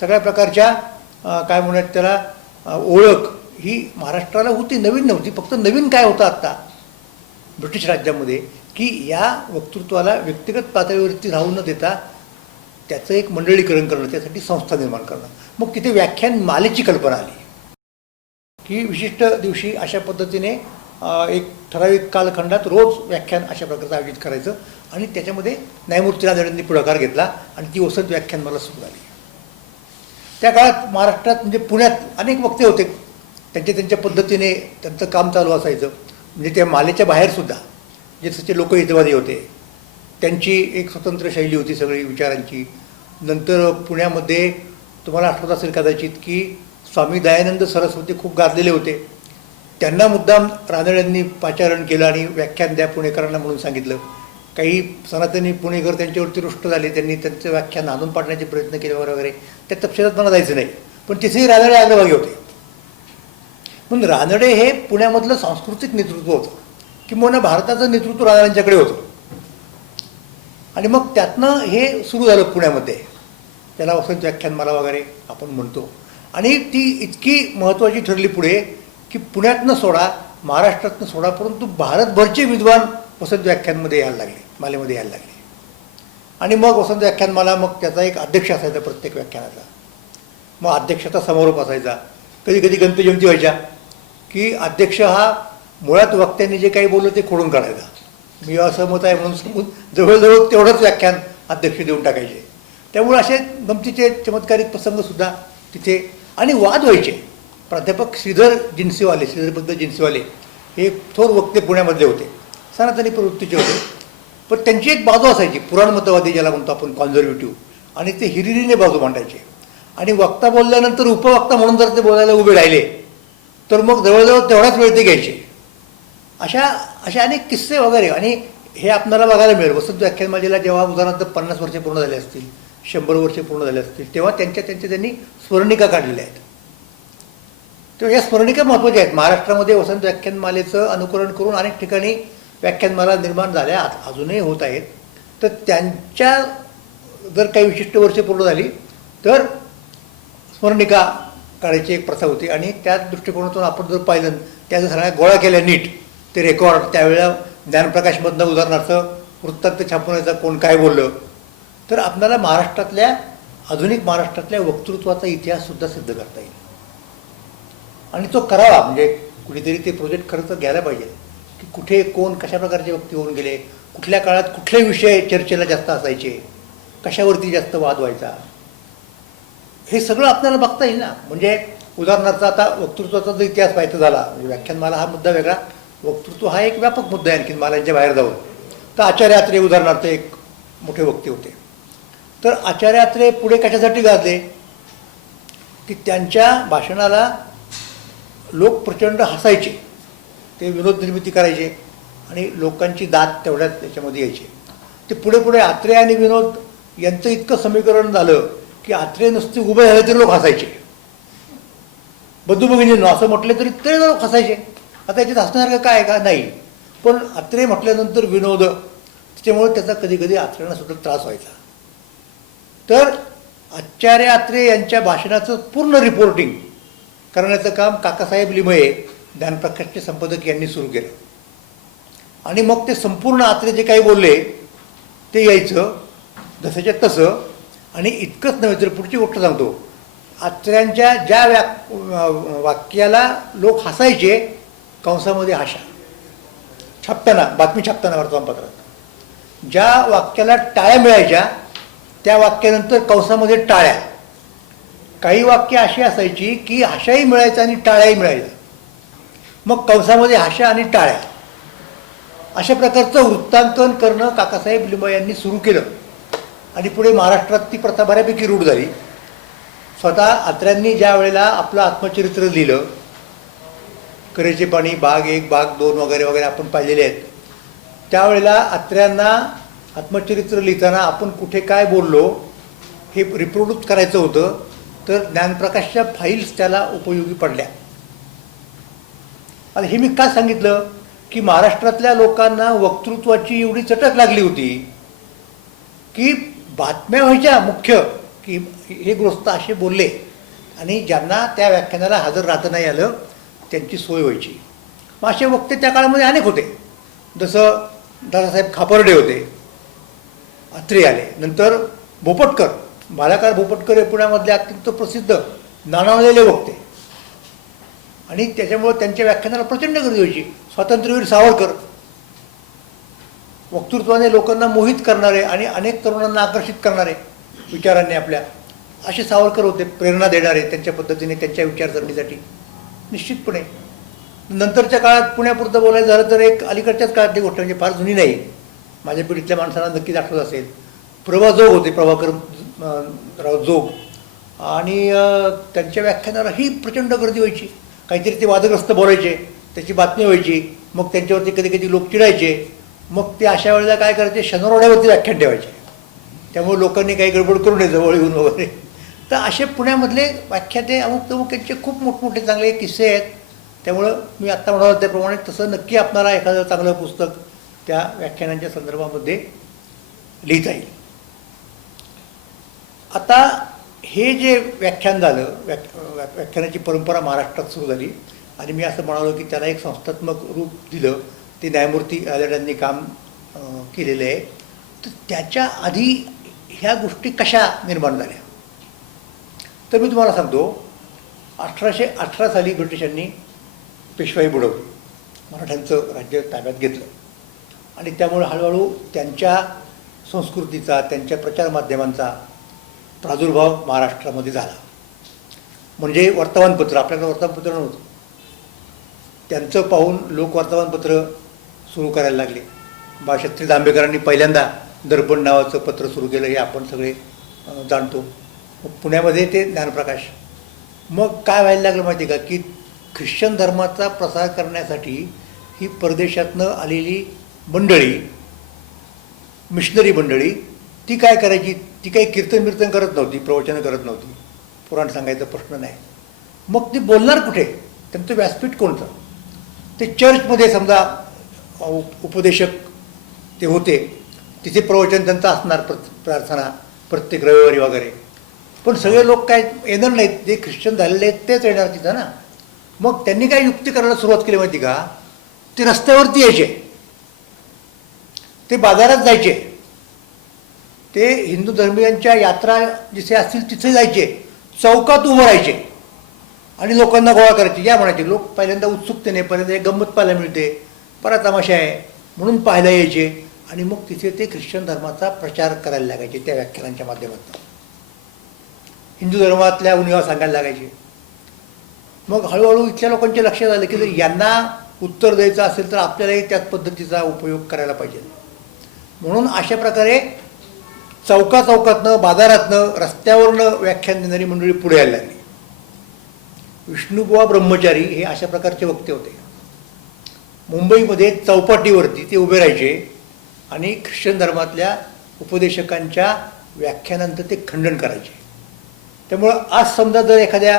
सगळ्या प्रकारच्या काय म्हणूयात त्याला ओळख ही महाराष्ट्राला होती, नवीन नव्हती. फक्त नवीन काय होतं आत्ता ब्रिटिश राज्यामध्ये की या वक्तृत्वाला व्यक्तिगत पातळीवरती राहू न देता त्याचं एक मंडळीकरण करणं, त्यासाठी संस्था निर्माण करणं. मग तिथे व्याख्यानमालेची कल्पना आली की विशिष्ट दिवशी अशा पद्धतीने एक ठराविक कालखंडात रोज व्याख्यान अशा प्रकारचं आयोजित करायचं. आणि त्याच्यामध्ये न्यायमूर्ती रानडेंनी पुढाकार घेतला आणि ती वसंत व्याख्यानमाला सुरू झाली. त्या काळात महाराष्ट्रात म्हणजे पुण्यात अनेक वक्ते होते, त्यांच्या पद्धतीने त्यांचं काम चालू असायचं. म्हणजे त्या मालेच्या बाहेरसुद्धा जे सच्चे लोकहितवादी होते त्यांची एक स्वतंत्र शैली होती सगळी विचारांची. नंतर पुण्यामध्ये तुम्हाला आठवत असेल कदाचित की स्वामी दयानंद सरस्वती खूप गाजलेले होते. त्यांना मुद्दाम रानडेंनी पाचारण केलं आणि व्याख्यान द्या पुणेकरांना म्हणून सांगितलं. काही सनातनी पुणेकर त्यांच्यावरती रुष्ट झाले, त्यांनी त्यांचं व्याख्यान आणून पाडण्याचे प्रयत्न केले वगैरे. त्या तपशिलात मला जायचं नाही, पण तिथेही रानडे अग्रभागी होते. म्हणून रानडे हे पुण्यामधलं सांस्कृतिक नेतृत्व होतं, किंवा भारताचं नेतृत्व रानडेंच्याकडे होतं. आणि मग त्यातनं हे सुरू झालं पुण्यामध्ये, त्याला वसंत व्याख्यानमाला वगैरे आपण म्हणतो. आणि ती इतकी महत्त्वाची ठरली पुढे की पुण्यातनं सोडा, महाराष्ट्रातनं सोडा, परंतु भारतभरचे विद्वान वसंत व्याख्यानमध्ये यायला लागले, मालेमध्ये यायला लागले. आणि मग वसंत व्याख्यानमाला, मग त्याचा एक अध्यक्ष असायचा प्रत्येक व्याख्यानाचा. मग अध्यक्षाचा समारोप असायचा. कधी कधी गणपती जयंती व्हायच्या की अध्यक्ष हा मुळात वक्त्यांनी जे काही बोललं ते खोडून काढायचा. मी असहमत आहे म्हणून सांगून जवळजवळ तेवढंच व्याख्यान अध्यक्ष देऊन टाकायचे. त्यामुळे असे गमतीचे चमत्कारिक प्रसंगसुद्धा तिथे आणि वाद व्हायचे. प्राध्यापक श्रीधर जिन्सेवाले, श्रीधरबद्ध जिन्सेवाले हे थोर वक्ते पुण्यामधले होते. सनातनी प्रवृत्तीचे होते. पण त्यांची एक बाजू असायची, पुराणमतवादी ज्याला म्हणतो आपण, कॉन्झर्वेटिव्ह, आणि ते हिरिरीने बाजू मांडायचे. आणि वक्ता बोलल्यानंतर उपवक्ता म्हणून जर ते बोलायला उभे राहिले तर मग जवळजवळ तेवढाच वेळ ते घ्यायचे. अशा अशा अनेक किस्से वगैरे. आणि हे आपल्याला बघायला मिळेल वसंत व्याख्यानमालेला जेव्हा उदाहरणार्थ 50 वर्षे पूर्ण झाले असतील, 100 वर्षे पूर्ण झाले असतील, तेव्हा त्यांच्या त्यांनी स्मरणिका काढलेल्या आहेत. तेव्हा या स्मरणिका महत्त्वाच्या आहेत. महाराष्ट्रामध्ये वसंत व्याख्यानमालेचं अनुकरण करून अनेक ठिकाणी व्याख्यानमाला निर्माण झाल्या, अजूनही होत आहेत. तर त्यांच्या जर काही विशिष्ट वर्षे पूर्ण झाली तर स्मरणिका काढायची एक प्रथा होती. आणि त्या दृष्टिकोनातून आपण जर पाहिलं, त्या जर सगळ्या गोळा केल्या नीट, ते रेकॉर्ड त्यावेळेला ज्ञानप्रकाशमधनं उदाहरणार्थ वृत्तांत छापण्याचा कोण काय बोललं, तर आपल्याला महाराष्ट्रातल्या, आधुनिक महाराष्ट्रातल्या वक्तृत्वाचा इतिहाससुद्धा सिद्ध करता येईल. आणि तो करावा, म्हणजे कुणीतरी ते प्रोजेक्ट खरं तर घ्यायला पाहिजे की कुठे कोण कशा प्रकारचे वक्ते होऊन गेले, कुठल्या काळात कुठले विषय चर्चेला जास्त असायचे, कशावरती जास्त वाद व्हायचा, हे सगळं आपल्याला बघता येईल ना. म्हणजे उदाहरणार्थ आता वक्तृत्वाचा जर इतिहास पाहायचा झाला, म्हणजे व्याख्यानमाला हा मुद्दा वेगळा, वक्तृत्व हा एक व्यापक मुद्दा आहे आणखी मालांच्या बाहेर जाऊन. तर आचार्य अत्रे उदाहरणार्थ एक मोठे वक्ते होते. तर आचार्य अत्रे पुढे कशासाठी गाजले की त्यांच्या भाषणाला लोक प्रचंड हसायचे, ते विनोद निर्मिती करायचे आणि लोकांची दात तेवढ्यात त्याच्यामध्ये यायची. ते पुढे पुढे अत्रे आणि विनोद यांचं इतकं समीकरण झालं की अत्रे नुसते उभे झाले तरी लोक हसायचे. बंधू भगिनींनो असं म्हटले तरी ते लोक हसायचे. आता याच्यात हसण्यासारखं काय का नाही, पण अत्रे म्हटल्यानंतर विनोद, त्याच्यामुळे त्याचा कधी कधी अत्र्यांना सुद्धा त्रास व्हायचा. तर आचार्य अत्रे यांच्या भाषणाचं पूर्ण रिपोर्टिंग करण्याचं काम काकासाहेब लिमये, ज्ञानप्रकाशचे संपादक, यांनी सुरू केलं. आणि मग ते संपूर्ण अत्रे जे काही बोलले ते यायचं जसंच्या तसं. आणि इतकंच नव्हे तर पुढची गोष्ट सांगतो, अत्र्यांच्या ज्या वाक्याला लोक हसायचे, कंसामध्ये हाशा, छापताना, बातमी छापताना वर्तमानपत्रात ज्या वाक्याला टाळ्या मिळायच्या त्या वाक्यानंतर कंसामध्ये टाळ्या. काही वाक्य अशी असायची की हाशाही मिळायचा आणि टाळ्याही मिळायचा, मग कंसामध्ये हाशा आणि टाळ्या, अशा प्रकारचं वृत्तांकन करणं काकासाहेब लिंबा यांनी सुरू केलं. आणि पुढे महाराष्ट्रात ती प्रथा बऱ्यापैकी रूढ झाली. स्वतः अत्र्यांनी ज्या वेळेला आपलं आत्मचरित्र लिहिलं, करेचे पाणी भाग 1, भाग 2 वगैरे वगैरे आपण पाहिलेले आहेत, त्यावेळेला अत्र्यांना आत्मचरित्र लिहिताना आपण कुठे काय बोललो हे रिप्रोड्यूस करायचं होतं. तर ज्ञानप्रकाशच्या फाईल्स त्याला उपयोगी पडल्या. आणि हे मी का सांगितलं की महाराष्ट्रातल्या लोकांना वक्तृत्वाची एवढी चटक लागली होती की बातम्या व्हायच्या मुख्य की हे गृहस्थ असे बोलले, आणि ज्यांना त्या व्याख्यानाला हजर राहता नाही आलं त्यांची सोय व्हायची. मग असे वक्ते त्या काळामध्ये अनेक होते. जसं दादासाहेब खापर्डे होते, अत्रे आले, नंतर भोपटकर, बालाकार भोपटकर हे पुण्यामधले अत्यंत प्रसिद्ध नाणावलेले वक्ते. आणि त्याच्यामुळे त्यांच्या व्याख्यानाला प्रचंड गर्दी व्हायची. स्वातंत्र्यवीर सावरकर, वक्तृत्वाने लोकांना मोहित करणारे आणि अनेक तरुणांना आकर्षित करणारे विचारांनी आपल्या, असे सावरकर होते, प्रेरणा देणारे त्यांच्या पद्धतीने त्यांच्या विचारसरणीसाठी निश्चितपणे. नंतरच्या काळात पुण्यापुरतं बोलायचं झालं तर एक अलीकडच्याच काळातली गोष्ट, म्हणजे फार जुनी नाही, माझ्या पिढीतल्या माणसांना नक्कीच आठवत असेल, प्रभा जोग होते, प्रभाकर राव जोग, आणि त्यांच्या व्याख्यानाला ही प्रचंड गर्दी व्हायची. काहीतरी ते वादग्रस्त बोलायचे, त्याची बातमी व्हायची, मग त्यांच्यावरती कधी कधी लोक चिडायचे. मग ते अशा वेळेला काय करायचे, शनिवारवाड्यावरती व्याख्यान ठेवायचे, त्यामुळे लोकांनी काही गडबड करू नये जवळ येऊन वगैरे. तर असे पुण्यामधले व्याख्याते अमुक तमुक यांचे खूप मोठमोठे चांगले किस्से आहेत. त्यामुळं मी आत्ता म्हणालो त्याप्रमाणे तसं नक्की आपल्याला एखादं चांगलं पुस्तक त्या व्याख्यानांच्या संदर्भामध्ये लिहिता येईल. आता हे जे व्याख्यान झालं, व्याख्यानाची परंपरा महाराष्ट्रात सुरू झाली, आणि मी असं म्हणालो की त्याला एक संस्थात्मक रूप दिलं, ते न्यायमूर्ती आलेडांनी काम केलेलं आहे. तर त्याच्या आधी ह्या गोष्टी कशा निर्माण झाल्या, तर मी तुम्हाला सांगतो. 1818 साली ब्रिटिशांनी पेशवाई बुडवली, मराठ्यांचं राज्य ताब्यात घेतलं, आणि त्यामुळे हळूहळू त्यांच्या संस्कृतीचा, त्यांच्या प्रचारमाध्यमांचा प्रादुर्भाव महाराष्ट्रामध्ये झाला. म्हणजे वर्तमानपत्र, आपल्याकडे वर्तमानपत्र नव्हतं, त्यांचं पाहून लोक वर्तमानपत्र सुरू करायला लागले. बाळशास्त्री जांभेकरांनी पहिल्यांदा दर्पण नावाचं पत्र सुरू केलं हे आपण सगळे जाणतो. पुण्यामध्ये ते ज्ञानप्रकाश. मग काय व्हायला लागलं माहिती आहे का, की ख्रिश्चन धर्माचा प्रसार करण्यासाठी ही परदेशातनं आलेली मंडळी, मिशनरी मंडळी, ती काय करायची, ती काही कीर्तन बिर्तन करत नव्हती, प्रवचनं करत नव्हती, पुराण सांगायचा प्रश्न नाही. मग ती बोलणार कुठे, त्यांचं व्यासपीठ कोणतं? ते चर्चमध्ये समजा उपदेशक ते होते, तिथे प्रवचन त्यांचं असणार, प्रार्थना प्रत्येक रविवारी वगैरे. पण सगळे लोक काय येणार नाहीत, जे ख्रिश्चन झालेले आहेत तेच येणार तिथं ना. मग त्यांनी काय युक्ती करायला सुरुवात केली माहिती का, ते रस्त्यावरती यायचे, ते बाजारात जायचे, ते हिंदू धर्मियांच्या यात्रा जिथे असतील तिथे जायचे, चौकात उभं राहायचे आणि लोकांना गोळा करायचे. या म्हणायचे. लोक पहिल्यांदा उत्सुकतेने, पहिल्यांदा एक गंमत पाहायला मिळते, परत तमाशा आहे म्हणून पाहायला यायचे आणि मग तिथे ते ख्रिश्चन धर्माचा प्रचार करायला लागायचे त्या व्याख्यानांच्या माध्यमातून. हिंदू धर्मातल्या उणिवा सांगायला लागायचे. मग हळूहळू इथल्या लोकांच्या लक्षात आलं की जर यांना उत्तर द्यायचं असेल तर आपल्यालाही त्याच पद्धतीचा उपयोग करायला पाहिजे. म्हणून अशा प्रकारे चौकाचौकातनं, बाजारातनं, रस्त्यावरनं व्याख्यान देणारी मंडळी पुढे यायला लागली. विष्णुबुवा ब्रह्मचारी हे अशा प्रकारचे वक्ते होते. मुंबईमध्ये चौपाटीवरती ते उभे राहायचे आणि ख्रिश्चन धर्मातल्या उपदेशकांच्या व्याख्यानांचं ते खंडन करायचे. त्यामुळं आज समजा जर एखाद्या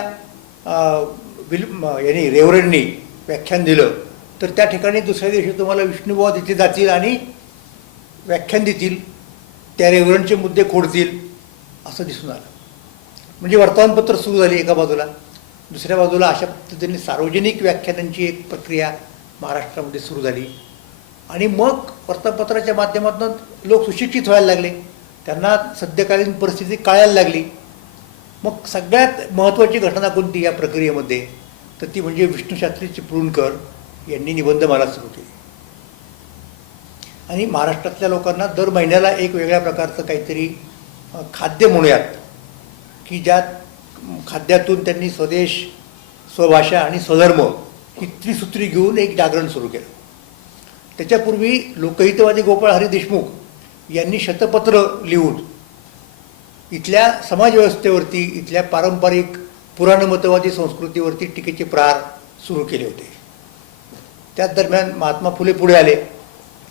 यांनी रेव्हरंडनी व्याख्यान दिलं तर त्या ठिकाणी दुसऱ्या दिवशी तुम्हाला विष्णुबुवा तिथे जातील आणि व्याख्यान देतील, त्या रेव्हरंडचे मुद्दे खोडतील, असं दिसून आलं. म्हणजे वर्तमानपत्र सुरू झाली एका बाजूला, दुसऱ्या बाजूला अशा पद्धतीने सार्वजनिक व्याख्यानांची एक प्रक्रिया महाराष्ट्रामध्ये सुरू झाली. आणि मग वर्तमानपत्राच्या माध्यमातून लोक सुशिक्षित व्हायला लागले, त्यांना सद्यकालीन परिस्थिती कळायला लागली. मग सगळ्यात महत्त्वाची घटना कोणती या प्रक्रियेमध्ये, तर ती म्हणजे विष्णुशास्त्री चिपळूणकर यांनी निबंधमाला सुरू केली. आणि महाराष्ट्रातल्या लोकांना दर महिन्याला एक वेगळ्या प्रकारचं काहीतरी खाद्य म्हणूयात, की ज्या खाद्यातून त्यांनी स्वदेश, स्वभाषा आणि स्वधर्म ही त्रिसूत्री घेऊन एक जागरण सुरू केलं. त्याच्यापूर्वी लोकहितवादी गोपाळ हरी देशमुख यांनी शतपत्र लिहून इथल्या समाजव्यवस्थेवरती, इथल्या पारंपरिक पुराणमतवादी संस्कृतीवरती टीकेचे प्रहार सुरू केले होते. त्याच दरम्यान महात्मा फुले पुढे आले,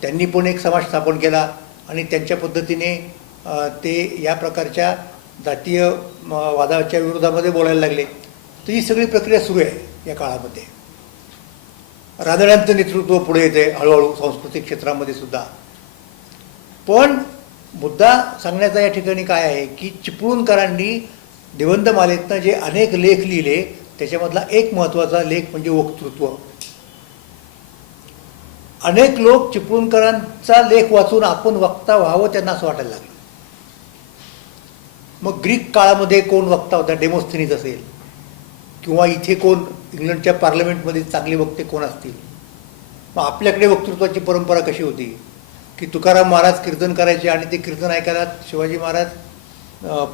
त्यांनी पण एक समाज स्थापन केला आणि त्यांच्या पद्धतीने ते या प्रकारच्या जातीय वादाच्या विरोधामध्ये बोलायला लागले. तर ही सगळी प्रक्रिया सुरू आहे या काळामध्ये. रानड्यांचं नेतृत्व पुढे येते हळूहळू सांस्कृतिक क्षेत्रामध्ये सुद्धा. पण मुद्दा सांगण्याचा या ठिकाणी काय आहे की चिपळूणकरांनी निबंधमालेतनं जे अनेक लेख लिहिले त्याच्यामधला एक महत्त्वाचा लेख म्हणजे वक्तृत्व. अनेक लोक चिपळूणकरांचा लेख वाचून आपण वक्ता व्हावं त्यांना असं वाटायला लागलं. मग ग्रीक काळामध्ये कोण वक्ता होता, डेमोस्थेनीस असेल, किंवा इथे कोण इंग्लंडच्या पार्लमेंटमध्ये चांगले वक्ते कोण असतील. मग आपल्याकडे वक्तृत्वाची परंपरा कशी होती की तुकाराम महाराज कीर्तन करायचे आणि ते कीर्तन ऐकायला शिवाजी महाराज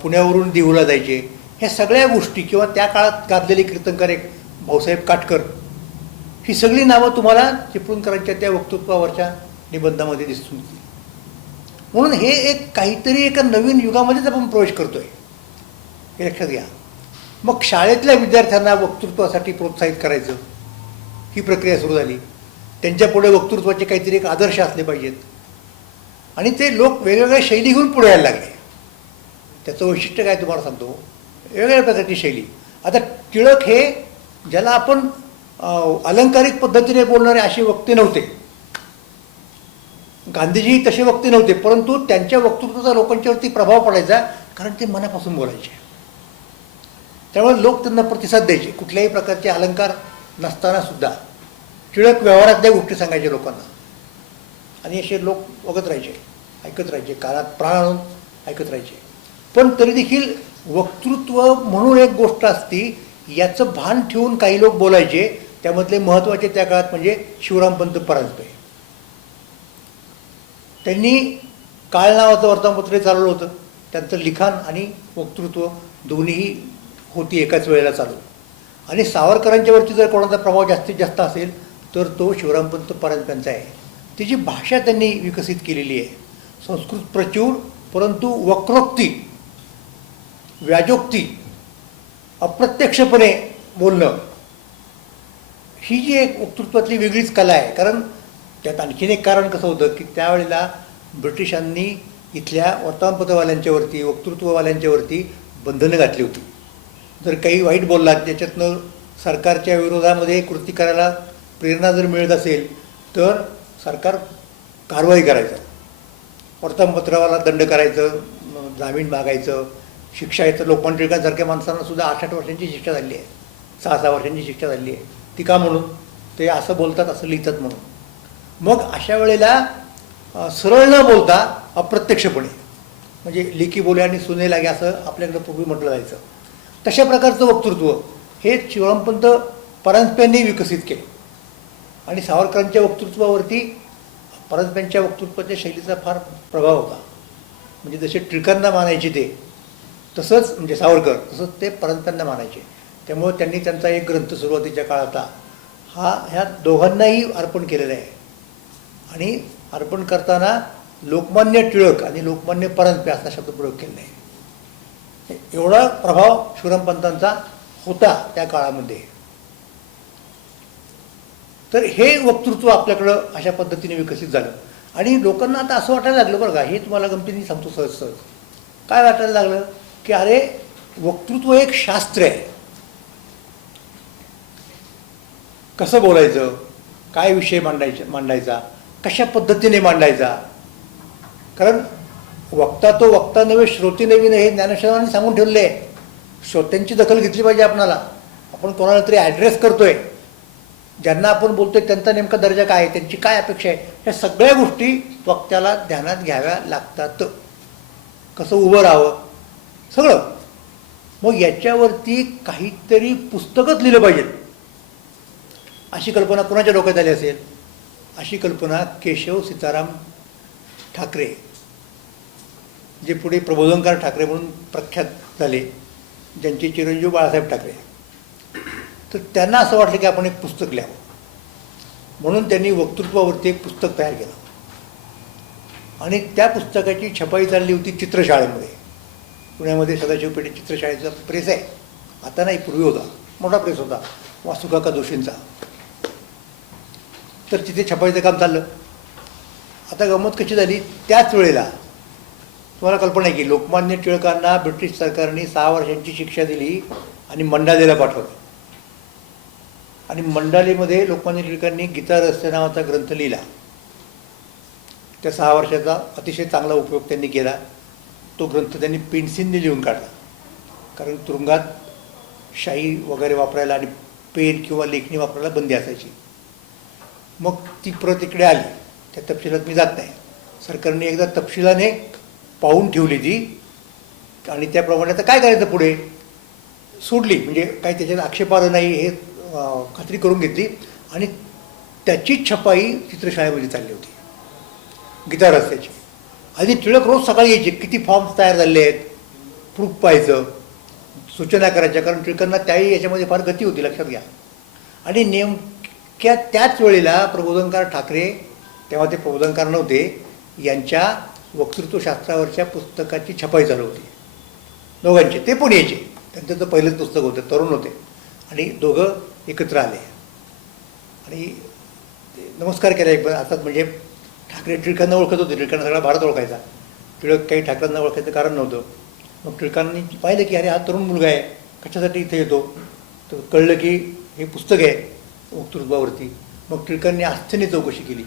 पुण्यावरून देहूला जायचे. ह्या सगळ्या गोष्टी, किंवा त्या काळात गाजलेले कीर्तनकार एक भाऊसाहेब काटकर, ही सगळी नावं तुम्हाला चिपळूणकरांच्या त्या वक्तृत्वावरच्या निबंधामध्ये दिसून येतील. म्हणून हे एक काहीतरी एका नवीन युगामध्येच आपण प्रवेश करतोय हे लक्षात घ्या. मग शाळेतल्या विद्यार्थ्यांना वक्तृत्वासाठी प्रोत्साहित करायचं ही प्रक्रिया सुरू झाली. त्यांच्यापुढे वक्तृत्वाचे काहीतरी एक आदर्श असले पाहिजेत आणि ते लोक वेगवेगळ्या शैली घेऊन पुढे यायला लागले. त्याचं वैशिष्ट्य काय तुम्हाला सांगतो, वेगवेगळ्या प्रकारची शैली. आता टिळक हे, ज्याला आपण अलंकारिक पद्धतीने बोलणारे असे वक्ते नव्हते, गांधीजी तसे वक्ते नव्हते, परंतु त्यांच्या वक्तृत्वाचा लोकांच्यावरती प्रभाव पडायचा कारण ते मनापासून बोलायचे. त्यामुळे लोक त्यांना प्रतिसाद द्यायचे कुठल्याही प्रकारचे अलंकार नसताना सुद्धा. टिळक व्यवहारातल्या गोष्टी सांगायचे लोकांना आणि असे लोक बघत राहायचे, ऐकत राहायचे, कानात प्राण आणून ऐकत राहायचे. पण तरी देखील वक्तृत्व म्हणून एक गोष्ट असती याचं भान ठेवून काही लोक बोलायचे. त्यामधले महत्त्वाचे त्या काळात म्हणजे शिवरामपंत परांजपे. त्यांनी काळ नावाचं वर्तमानपत्र चालवलं होतं. त्यांचं लिखाण आणि वक्तृत्व दोन्हीही होती एकाच वेळेला चालू. आणि सावरकरांच्यावरती जर कोणाचा प्रभाव जास्तीत जास्त असेल तर तो शिवरामपंत परांजपेंचा आहे. त्याची भाषा त्यांनी विकसित केलेली आहे. संस्कृत प्रचूर, परंतु वक्रोक्ती, व्याजोक्ती, अप्रत्यक्षपणे बोलणं, ही जी एक वक्तृत्वातली वेगळीच कला आहे. कारण त्यात आणखीन एक कारण कसं होतं की त्यावेळेला ब्रिटिशांनी इथल्या वर्तमानपत्रवाल्यांच्यावरती, वक्तृत्ववाल्यांच्यावरती बंधनं घातली होती. जर काही वाईट बोललात, त्याच्यातनं सरकारच्या विरोधामध्ये कृती करायला प्रेरणा जर मिळत असेल तर सरकार कारवाई करायचं, वर्तमानपत्रवाला दंड करायचं, जामीन मागायचं, शिक्षा येतं. लोकमान्य टिळकांसारख्या माणसांना सुद्धा 8-8 वर्षांची शिक्षा झाली आहे, 6-6 वर्षांची शिक्षा झाली आहे. ती का? म्हणून ते असं बोलतात, असं लिहितात म्हणून. मग अशा वेळेला सरळ न बोलता अप्रत्यक्षपणे, म्हणजे लेकी बोले आणि सुने लागे असं आपल्याकडं पूर्वी म्हटलं जायचं, तशा प्रकारचं वक्तृत्व हे शिवरामपंत परांजपेंनी विकसित केलं. आणि सावरकरांच्या वक्तृत्वावरती परांजपेंच्या वक्तृत्वाच्या शैलीचा फार प्रभाव होता. म्हणजे जसे टिळकांना मानायचे ते, तसंच म्हणजे सावरकर, तसंच ते परांजपेंना मानायचे. त्यामुळे त्यांनी त्यांचा एक ग्रंथ सुरुवातीच्या काळातला ह्या दोघांनाही अर्पण केलेला आहे. आणि अर्पण करताना लोकमान्य टिळक आणि लोकमान्य परांजपे असा शब्द प्रयोग केलेला आहे. एवढा प्रभाव शिवरामपंतांचा होता त्या काळामध्ये. तर हे वक्तृत्व आपल्याकडं अशा पद्धतीने विकसित झालं. आणि लोकांना आता असं वाटायला लागलं, बरं का, हे तुम्हाला गमतीने सांगतो सहज सहज, काय वाटायला लागलं की अरे वक्तृत्व एक शास्त्र आहे. कसं बोलायचं, काय विषय मांडायचा, कशा पद्धतीने मांडायचा. कारण वक्ता तो वक्ता नव्हे, श्रोती नव्हे, हे ज्ञानेश्वरांनी सांगून ठेवले आहे. श्रोत्यांची दखल घेतली पाहिजे. आपण कोणाला तरी ॲड्रेस करतोय, ज्यांना आपण बोलतोय त्यांचा नेमका दर्जा काय आहे, त्यांची काय अपेक्षा आहे, ह्या सगळ्या गोष्टी वक्त्याला ध्यानात घ्याव्या लागतात. कसं उभं राहावं, सगळं. मग याच्यावरती काहीतरी पुस्तकच लिहिलं पाहिजे, अशी कल्पना कुणाच्या डोक्यात आली असेल? अशी कल्पना केशव सीताराम ठाकरे, जे पुढे प्रबोधनकार ठाकरे म्हणून प्रख्यात झाले, ज्यांचे चिरंजीव बाळासाहेब ठाकरे, तर त्यांना असं वाटलं की आपण एक पुस्तक लिहावं. म्हणून त्यांनी वक्तृत्वावरती एक पुस्तक तयार केलं. आणि त्या पुस्तकाची छपाई चालली होती चित्रशाळेमध्ये. पुण्यामध्ये सदाशिव पेठे चित्रशाळेचा प्रेस आहे, आता नाही, पूर्वी होता, मोठा प्रेस होता, वासुकाका जोशींचा. तर तिथे छपाईचं काम चाललं. आता गंमत कशी झाली, त्याच वेळेला तुम्हाला कल्पना आहे की लोकमान्य टिळकांना ब्रिटिश सरकारने 6 वर्षांची शिक्षा दिली आणि मंडालेला पाठवलं. आणि मंडालेमध्ये लोकमान्य टिळकांनी गीता रहस्य नावाचा ग्रंथ लिहिला. त्या 6 वर्षाचा अतिशय चांगला उपयोग त्यांनी केला. तो ग्रंथ त्यांनी पेन्सिलने लिहून काढला, कारण तुरुंगात शाई वगैरे वापरायला आणि पेन किंवा लेखणी वापरायला बंदी असायची. मग ती प्रत इकडे आली. त्या तपशिलात मी जात नाही. सरकारने एकदा तपशिलाने पाहून ठेवली ती, आणि त्याप्रमाणे आता काय करायचं पुढे सोडली, म्हणजे काही त्याच्यात आक्षेपार्ह नाही हे खात्री करून घेतली. आणि त्याची छपाई चित्रशाळेमध्ये चालली होती, गीता रहस्याची. आणि टिळक रोज सकाळी यायचे, किती फॉर्म्स तयार झाले आहेत, प्रूफ पाहायचं, सूचना करायच्या, कारण टिळकांना त्याही याच्यामध्ये फार गती होती, लक्षात घ्या. आणि नेमक्या त्याच वेळेला प्रबोधनकार ठाकरे, तेव्हा ते प्रबोधनकार नव्हते, यांच्या वक्तृत्वशास्त्रावरच्या पुस्तकाची छपाई चालू होती. दोघांचे, ते पण यायचे, त्यांचं तर पहिलंच पुस्तक होतं, तरुण होते, आणि दोघं एकत्र आले आणि नमस्कार केला एक आता. म्हणजे ठाकरे टिळकांना ओळखत होते, टिळकांना सगळा भारत ओळखायचा, टिळक काही ठाकरेंना ओळखायचं कारण नव्हतं. मग टिळकांनी पाहिलं की अरे हा तरुण मुलगा आहे, कशासाठी इथे येतो, तर कळलं की हे पुस्तक आहे वक्तृत्वावरती. मग टिळकांनी आस्थेने चौकशी केली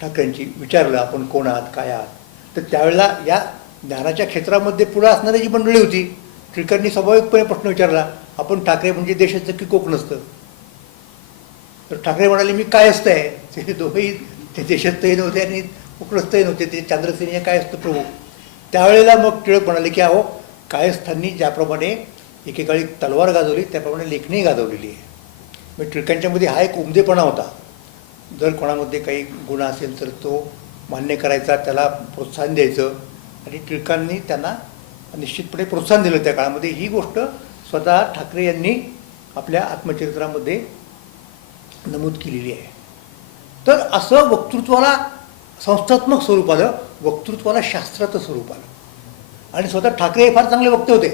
ठाकरेंची, विचारलं आपण कोण आहात, काय आहात. तर त्यावेळेला या ज्ञानाच्या क्षेत्रामध्ये पुढे असणारी जी मंडळी होती, टिळकांनी स्वाभाविकपणे प्रश्न विचारला, आपण ठाकरे म्हणजे देशाचं की कोक नसतं. तर ठाकरे म्हणाले मी काय असतं आहे. ते दोघेही ते देशस्थही नव्हते आणि कोकणस्थही नव्हते, ते चांद्रसेनी काय असतं प्रभू. त्यावेळेला मग टिळक म्हणाले की अहो, कायस्थांनी ज्याप्रमाणे एकेकाळी तलवार गाजवली त्याप्रमाणे लेखणी गाजवलेली आहे. मग टिळकांच्यामध्ये हा एक उमदेपणा होता. जर कोणामध्ये काही गुण असेल तर तो मान्य करायचा, त्याला प्रोत्साहन द्यायचं. आणि टिळकांनी त्यांना निश्चितपणे प्रोत्साहन दिलं त्या काळामध्ये. ही गोष्ट स्वतः ठाकरे यांनी आपल्या आत्मचरित्रामध्ये नमूद केलेली आहे. तर असं वक्तृत्वाला संस्थात्मक स्वरूप आलं, वक्तृत्वाला शास्त्राचं स्वरूप आलं. आणि स्वतः ठाकरे हे फार चांगले वक्ते होते.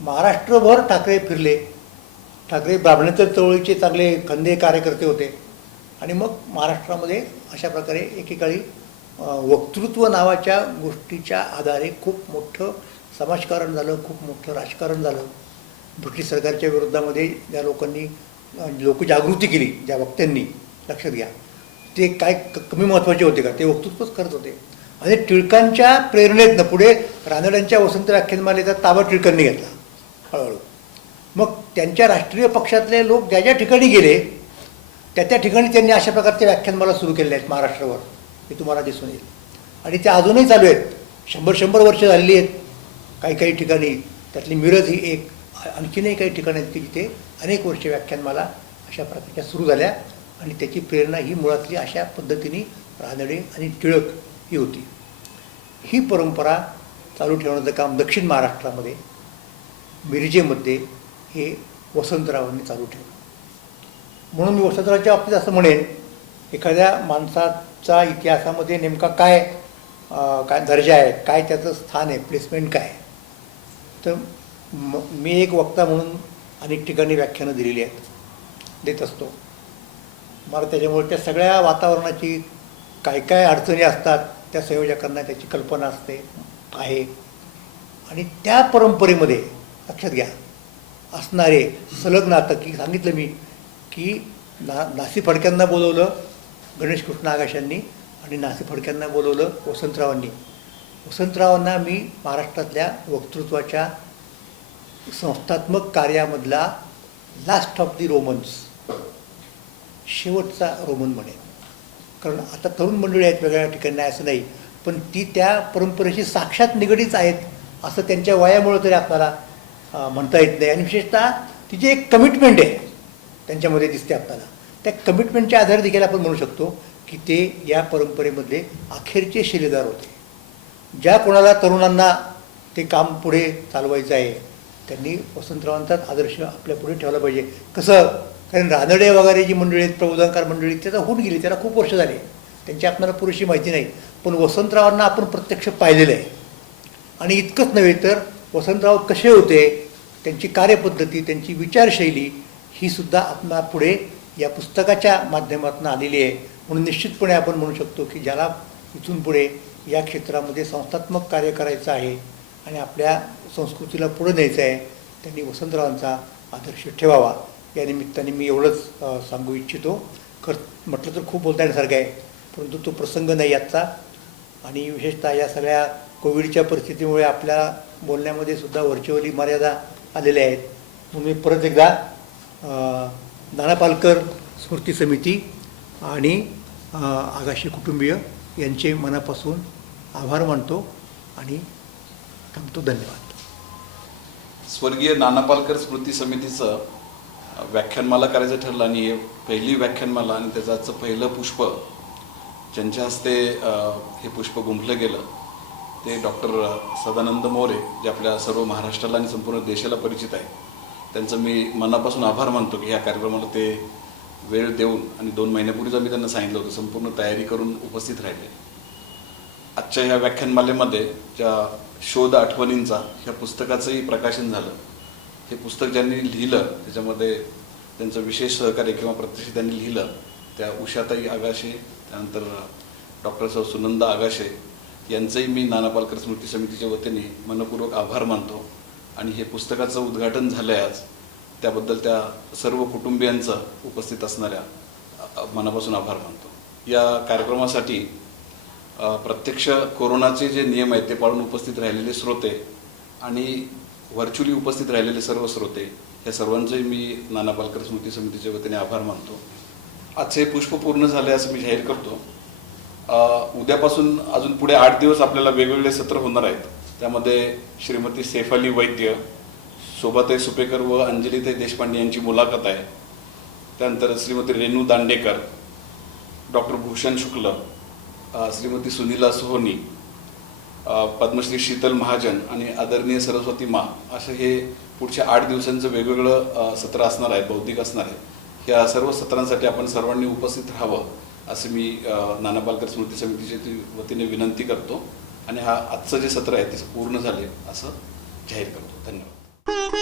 महाराष्ट्रभर ठाकरे फिरले. ठाकरे ब्राह्मणेतर चळवळीचे चांगले खंदे कार्यकर्ते होते. आणि मग महाराष्ट्रामध्ये अशा प्रकारे एकेकाळी वक्तृत्व नावाच्या गोष्टीच्या आधारे खूप मोठं समाजकारण झालं, खूप मोठं राजकारण झालं. ब्रिटिश सरकारच्या विरोधामध्ये ज्या लोकांनी लोकजागृती केली, ज्या वक्त्यांनी, लक्षात घ्या, ते काय कमी महत्त्वाचे होते का? ते वक्तृत्वच करत होते. आणि टिळकांच्या प्रेरणेतनं पुढे रानड्यांच्या वसंत व्याख्यानमालेचा ताबा टिळकांनी घेतला हळूहळू. मग त्यांच्या राष्ट्रीय पक्षातले लोक ज्या ज्या ठिकाणी गेले त्या त्या ठिकाणी त्यांनी अशा प्रकारचे व्याख्यानमाला सुरू केले आहेत महाराष्ट्रावर, हे तुम्हाला दिसून येईल. आणि ते अजूनही चालू आहेत. 100 वर्ष झालेली आहेत काही काही ठिकाणी. त्यातली मिरज ही एक, आणखीनही काही ठिकाणी आहेत की जिथे अनेक वर्ष व्याख्यानमाला अशा प्रकारच्या सुरू झाल्या. आणि त्याची प्रेरणा ही मुळातली अशा पद्धतीने रानडे आणि टिळक ही होती. ही परंपरा चालू ठेवण्याचं काम दक्षिण महाराष्ट्रामध्ये मिरजेमध्ये हे वसंतरावांनी चालू ठेवलं. म्हणून मी वसंतरावच्या बाबतीत असं म्हणेन, एखाद्या माणसाचा इतिहासामध्ये नेमका काय दर्जा आहे, काय त्याचं स्थान आहे, प्लेसमेंट काय आहे. तर मी एक वक्ता म्हणून अनेक ठिकाणी व्याख्यानं दिलेली आहेत, देत असतो. मला त्याच्यामुळे त्या सगळ्या वातावरणाची काय काय अडचणी असतात त्या संयोजकांना त्याची कल्पना असते आहे. आणि त्या परंपरेमध्ये लक्षात घ्या असणारे सलग नातं, की सांगितलं मी की नासी फडक्यांना बोलवलं गणेश कृष्ण आगाशांनी आणि नासी फडक्यांना बोलवलं वसंतरावांनी. वसंतरावांना मी महाराष्ट्रातल्या वक्तृत्वाच्या संस्थात्मक कार्यामधला लास्ट ऑफ दी रोमन्स, शेवटचा रोमन म्हणेन. कारण आता तरुण मंडळी आहेत वेगळ्या ठिकाणी असं नाही, पण ती त्या परंपरेशी साक्षात निगडीत आहेत असं त्यांच्या वयामुळं तरी आपल्याला म्हणता येत नाही. आणि विशेषतः तिची एक कमिटमेंट आहे त्यांच्यामध्ये दिसते आपल्याला. त्या कमिटमेंटच्या आधारे देखील आपण म्हणू शकतो की ते या परंपरेमधले अखेरचे शिलेदार होते. ज्या कोणाला तरुणांना ते काम पुढे चालवायचं आहे त्यांनी वसंतरावांचाच आदर्श आपल्या पुढे ठेवला पाहिजे. कसं, कारण रानडे वगैरे जी मंडळी आहेत, प्रबोधनकार मंडळी, त्याचा होऊन गेली, त्याला खूप वर्ष झाले, त्यांची आपल्याला पुरेशी माहिती नाही. पण वसंतरावांना आपण प्रत्यक्ष पाहिलेलं आहे. आणि इतकंच नव्हे तर वसंतराव कसे होते, त्यांची कार्यपद्धती, त्यांची विचारशैली ही सुद्धा आपल्या पुढे या पुस्तकाच्या माध्यमातून आलेली आहे. म्हणून निश्चितपणे आपण म्हणू शकतो की ज्याला इथून पुढे या क्षेत्रामध्ये संस्थात्मक कार्य करायचं आहे आणि आपल्या संस्कृतीला पुढे न्यायचं आहे त्यांनी वसंतरावांचा आदर्श ठेवावा. या निमित्ताने मी एवढंच सांगू इच्छितो. म्हटलं तर खूप बोलता येण्यासारखं आहे, परंतु तो प्रसंग नाही आजचा. आणि विशेषतः या सगळ्या कोविडच्या परिस्थितीमुळे आपल्या बोलण्यामध्ये सुद्धा व्हर्च्युअली मर्यादा आलेल्या आहेत. म्हणून मी परत एकदा नाना पालकर स्मृती समिती आणि आगाशे कुटुंबीय यांचे मनापासून आभार मानतो आणि थांबतो. धन्यवाद. स्वर्गीय नाना पालकर स्मृती समितीचं व्याख्यानमाला करायचं ठरलं आणि पहिली व्याख्यानमाला आणि त्याचं आजचं पहिलं पुष्प ज्यांच्या हस्ते हे पुष्प गुंफलं गेलं ते डॉक्टर सदानंद मोरे, जे आपल्या सर्व महाराष्ट्राला आणि संपूर्ण देशाला परिचित आहे. त्यांचं मी मनापासून आभार मानतो की ह्या कार्यक्रमाला ते वेळ देऊन आणि 2 महिन्यापूर्वीच मी त्यांना सांगितलं होतं संपूर्ण तयारी करून उपस्थित राहिले. आजच्या ह्या व्याख्यानमालेमध्ये ज्या शोध आठवणींचा ह्या पुस्तकाचंही प्रकाशन झालं. हे पुस्तक ज्यांनी लिहिलं त्याच्यामध्ये त्यांचं विशेष सहकार्य किंवा प्रत्यक्ष त्यांनी लिहिलं त्या उषाताई आगाशे, त्यानंतर डॉक्टर सुनंदा आगाशे यांचंही मी नाना पालकर स्मृती समितीच्या वतीने मनपूर्वक आभार मानतो. आणि हे पुस्तकाचं उद्घाटन झालं आहे आज, त्याबद्दल त्या सर्व कुटुंबियांचं उपस्थित असणाऱ्या मनापासून आभार मानतो. या कार्यक्रमासाठी प्रत्यक्ष कोरोनाचे जे नियम आहेत ते पाळून उपस्थित राहिलेले श्रोते आणि व्हर्च्युअली उपस्थित राहिलेले सर्व श्रोते या सर्वांचेही मी नाना पालकर स्मृती समितीच्या वतीने आभार मानतो. आजचे पुष्प पूर्ण झाले असं मी जाहीर करतो. उद्यापासून अजून पुढे 8 दिवस आपल्याला वेगवेगळे सत्र होणार आहेत. त्यामध्ये श्रीमती सैफाली वैद्य, शोभाताई सुपेकर व अंजलीताई देशपांडे यांची मुलाखत आहे. त्यानंतर श्रीमती रेणू दांडेकर, डॉक्टर भूषण शुक्ल, श्रीमती सुनीला सोहोनी, पद्मश्री शीतल महाजन आणि आदरणीय सरस्वती मा, असं हे पुढच्या 8 दिवसांचं वेगवेगळं सत्र असणार आहे, बौद्धिक असणार आहे. ह्या सर्व सत्रांसाठी आपण सर्वांनी उपस्थित राहावं असे मी नाना पालकर स्मृती समितीच्या वतीने विनंती करतो आणि आजचं जे सत्र आहे ते पूर्ण झाले असं जाहीर करतो. धन्यवाद.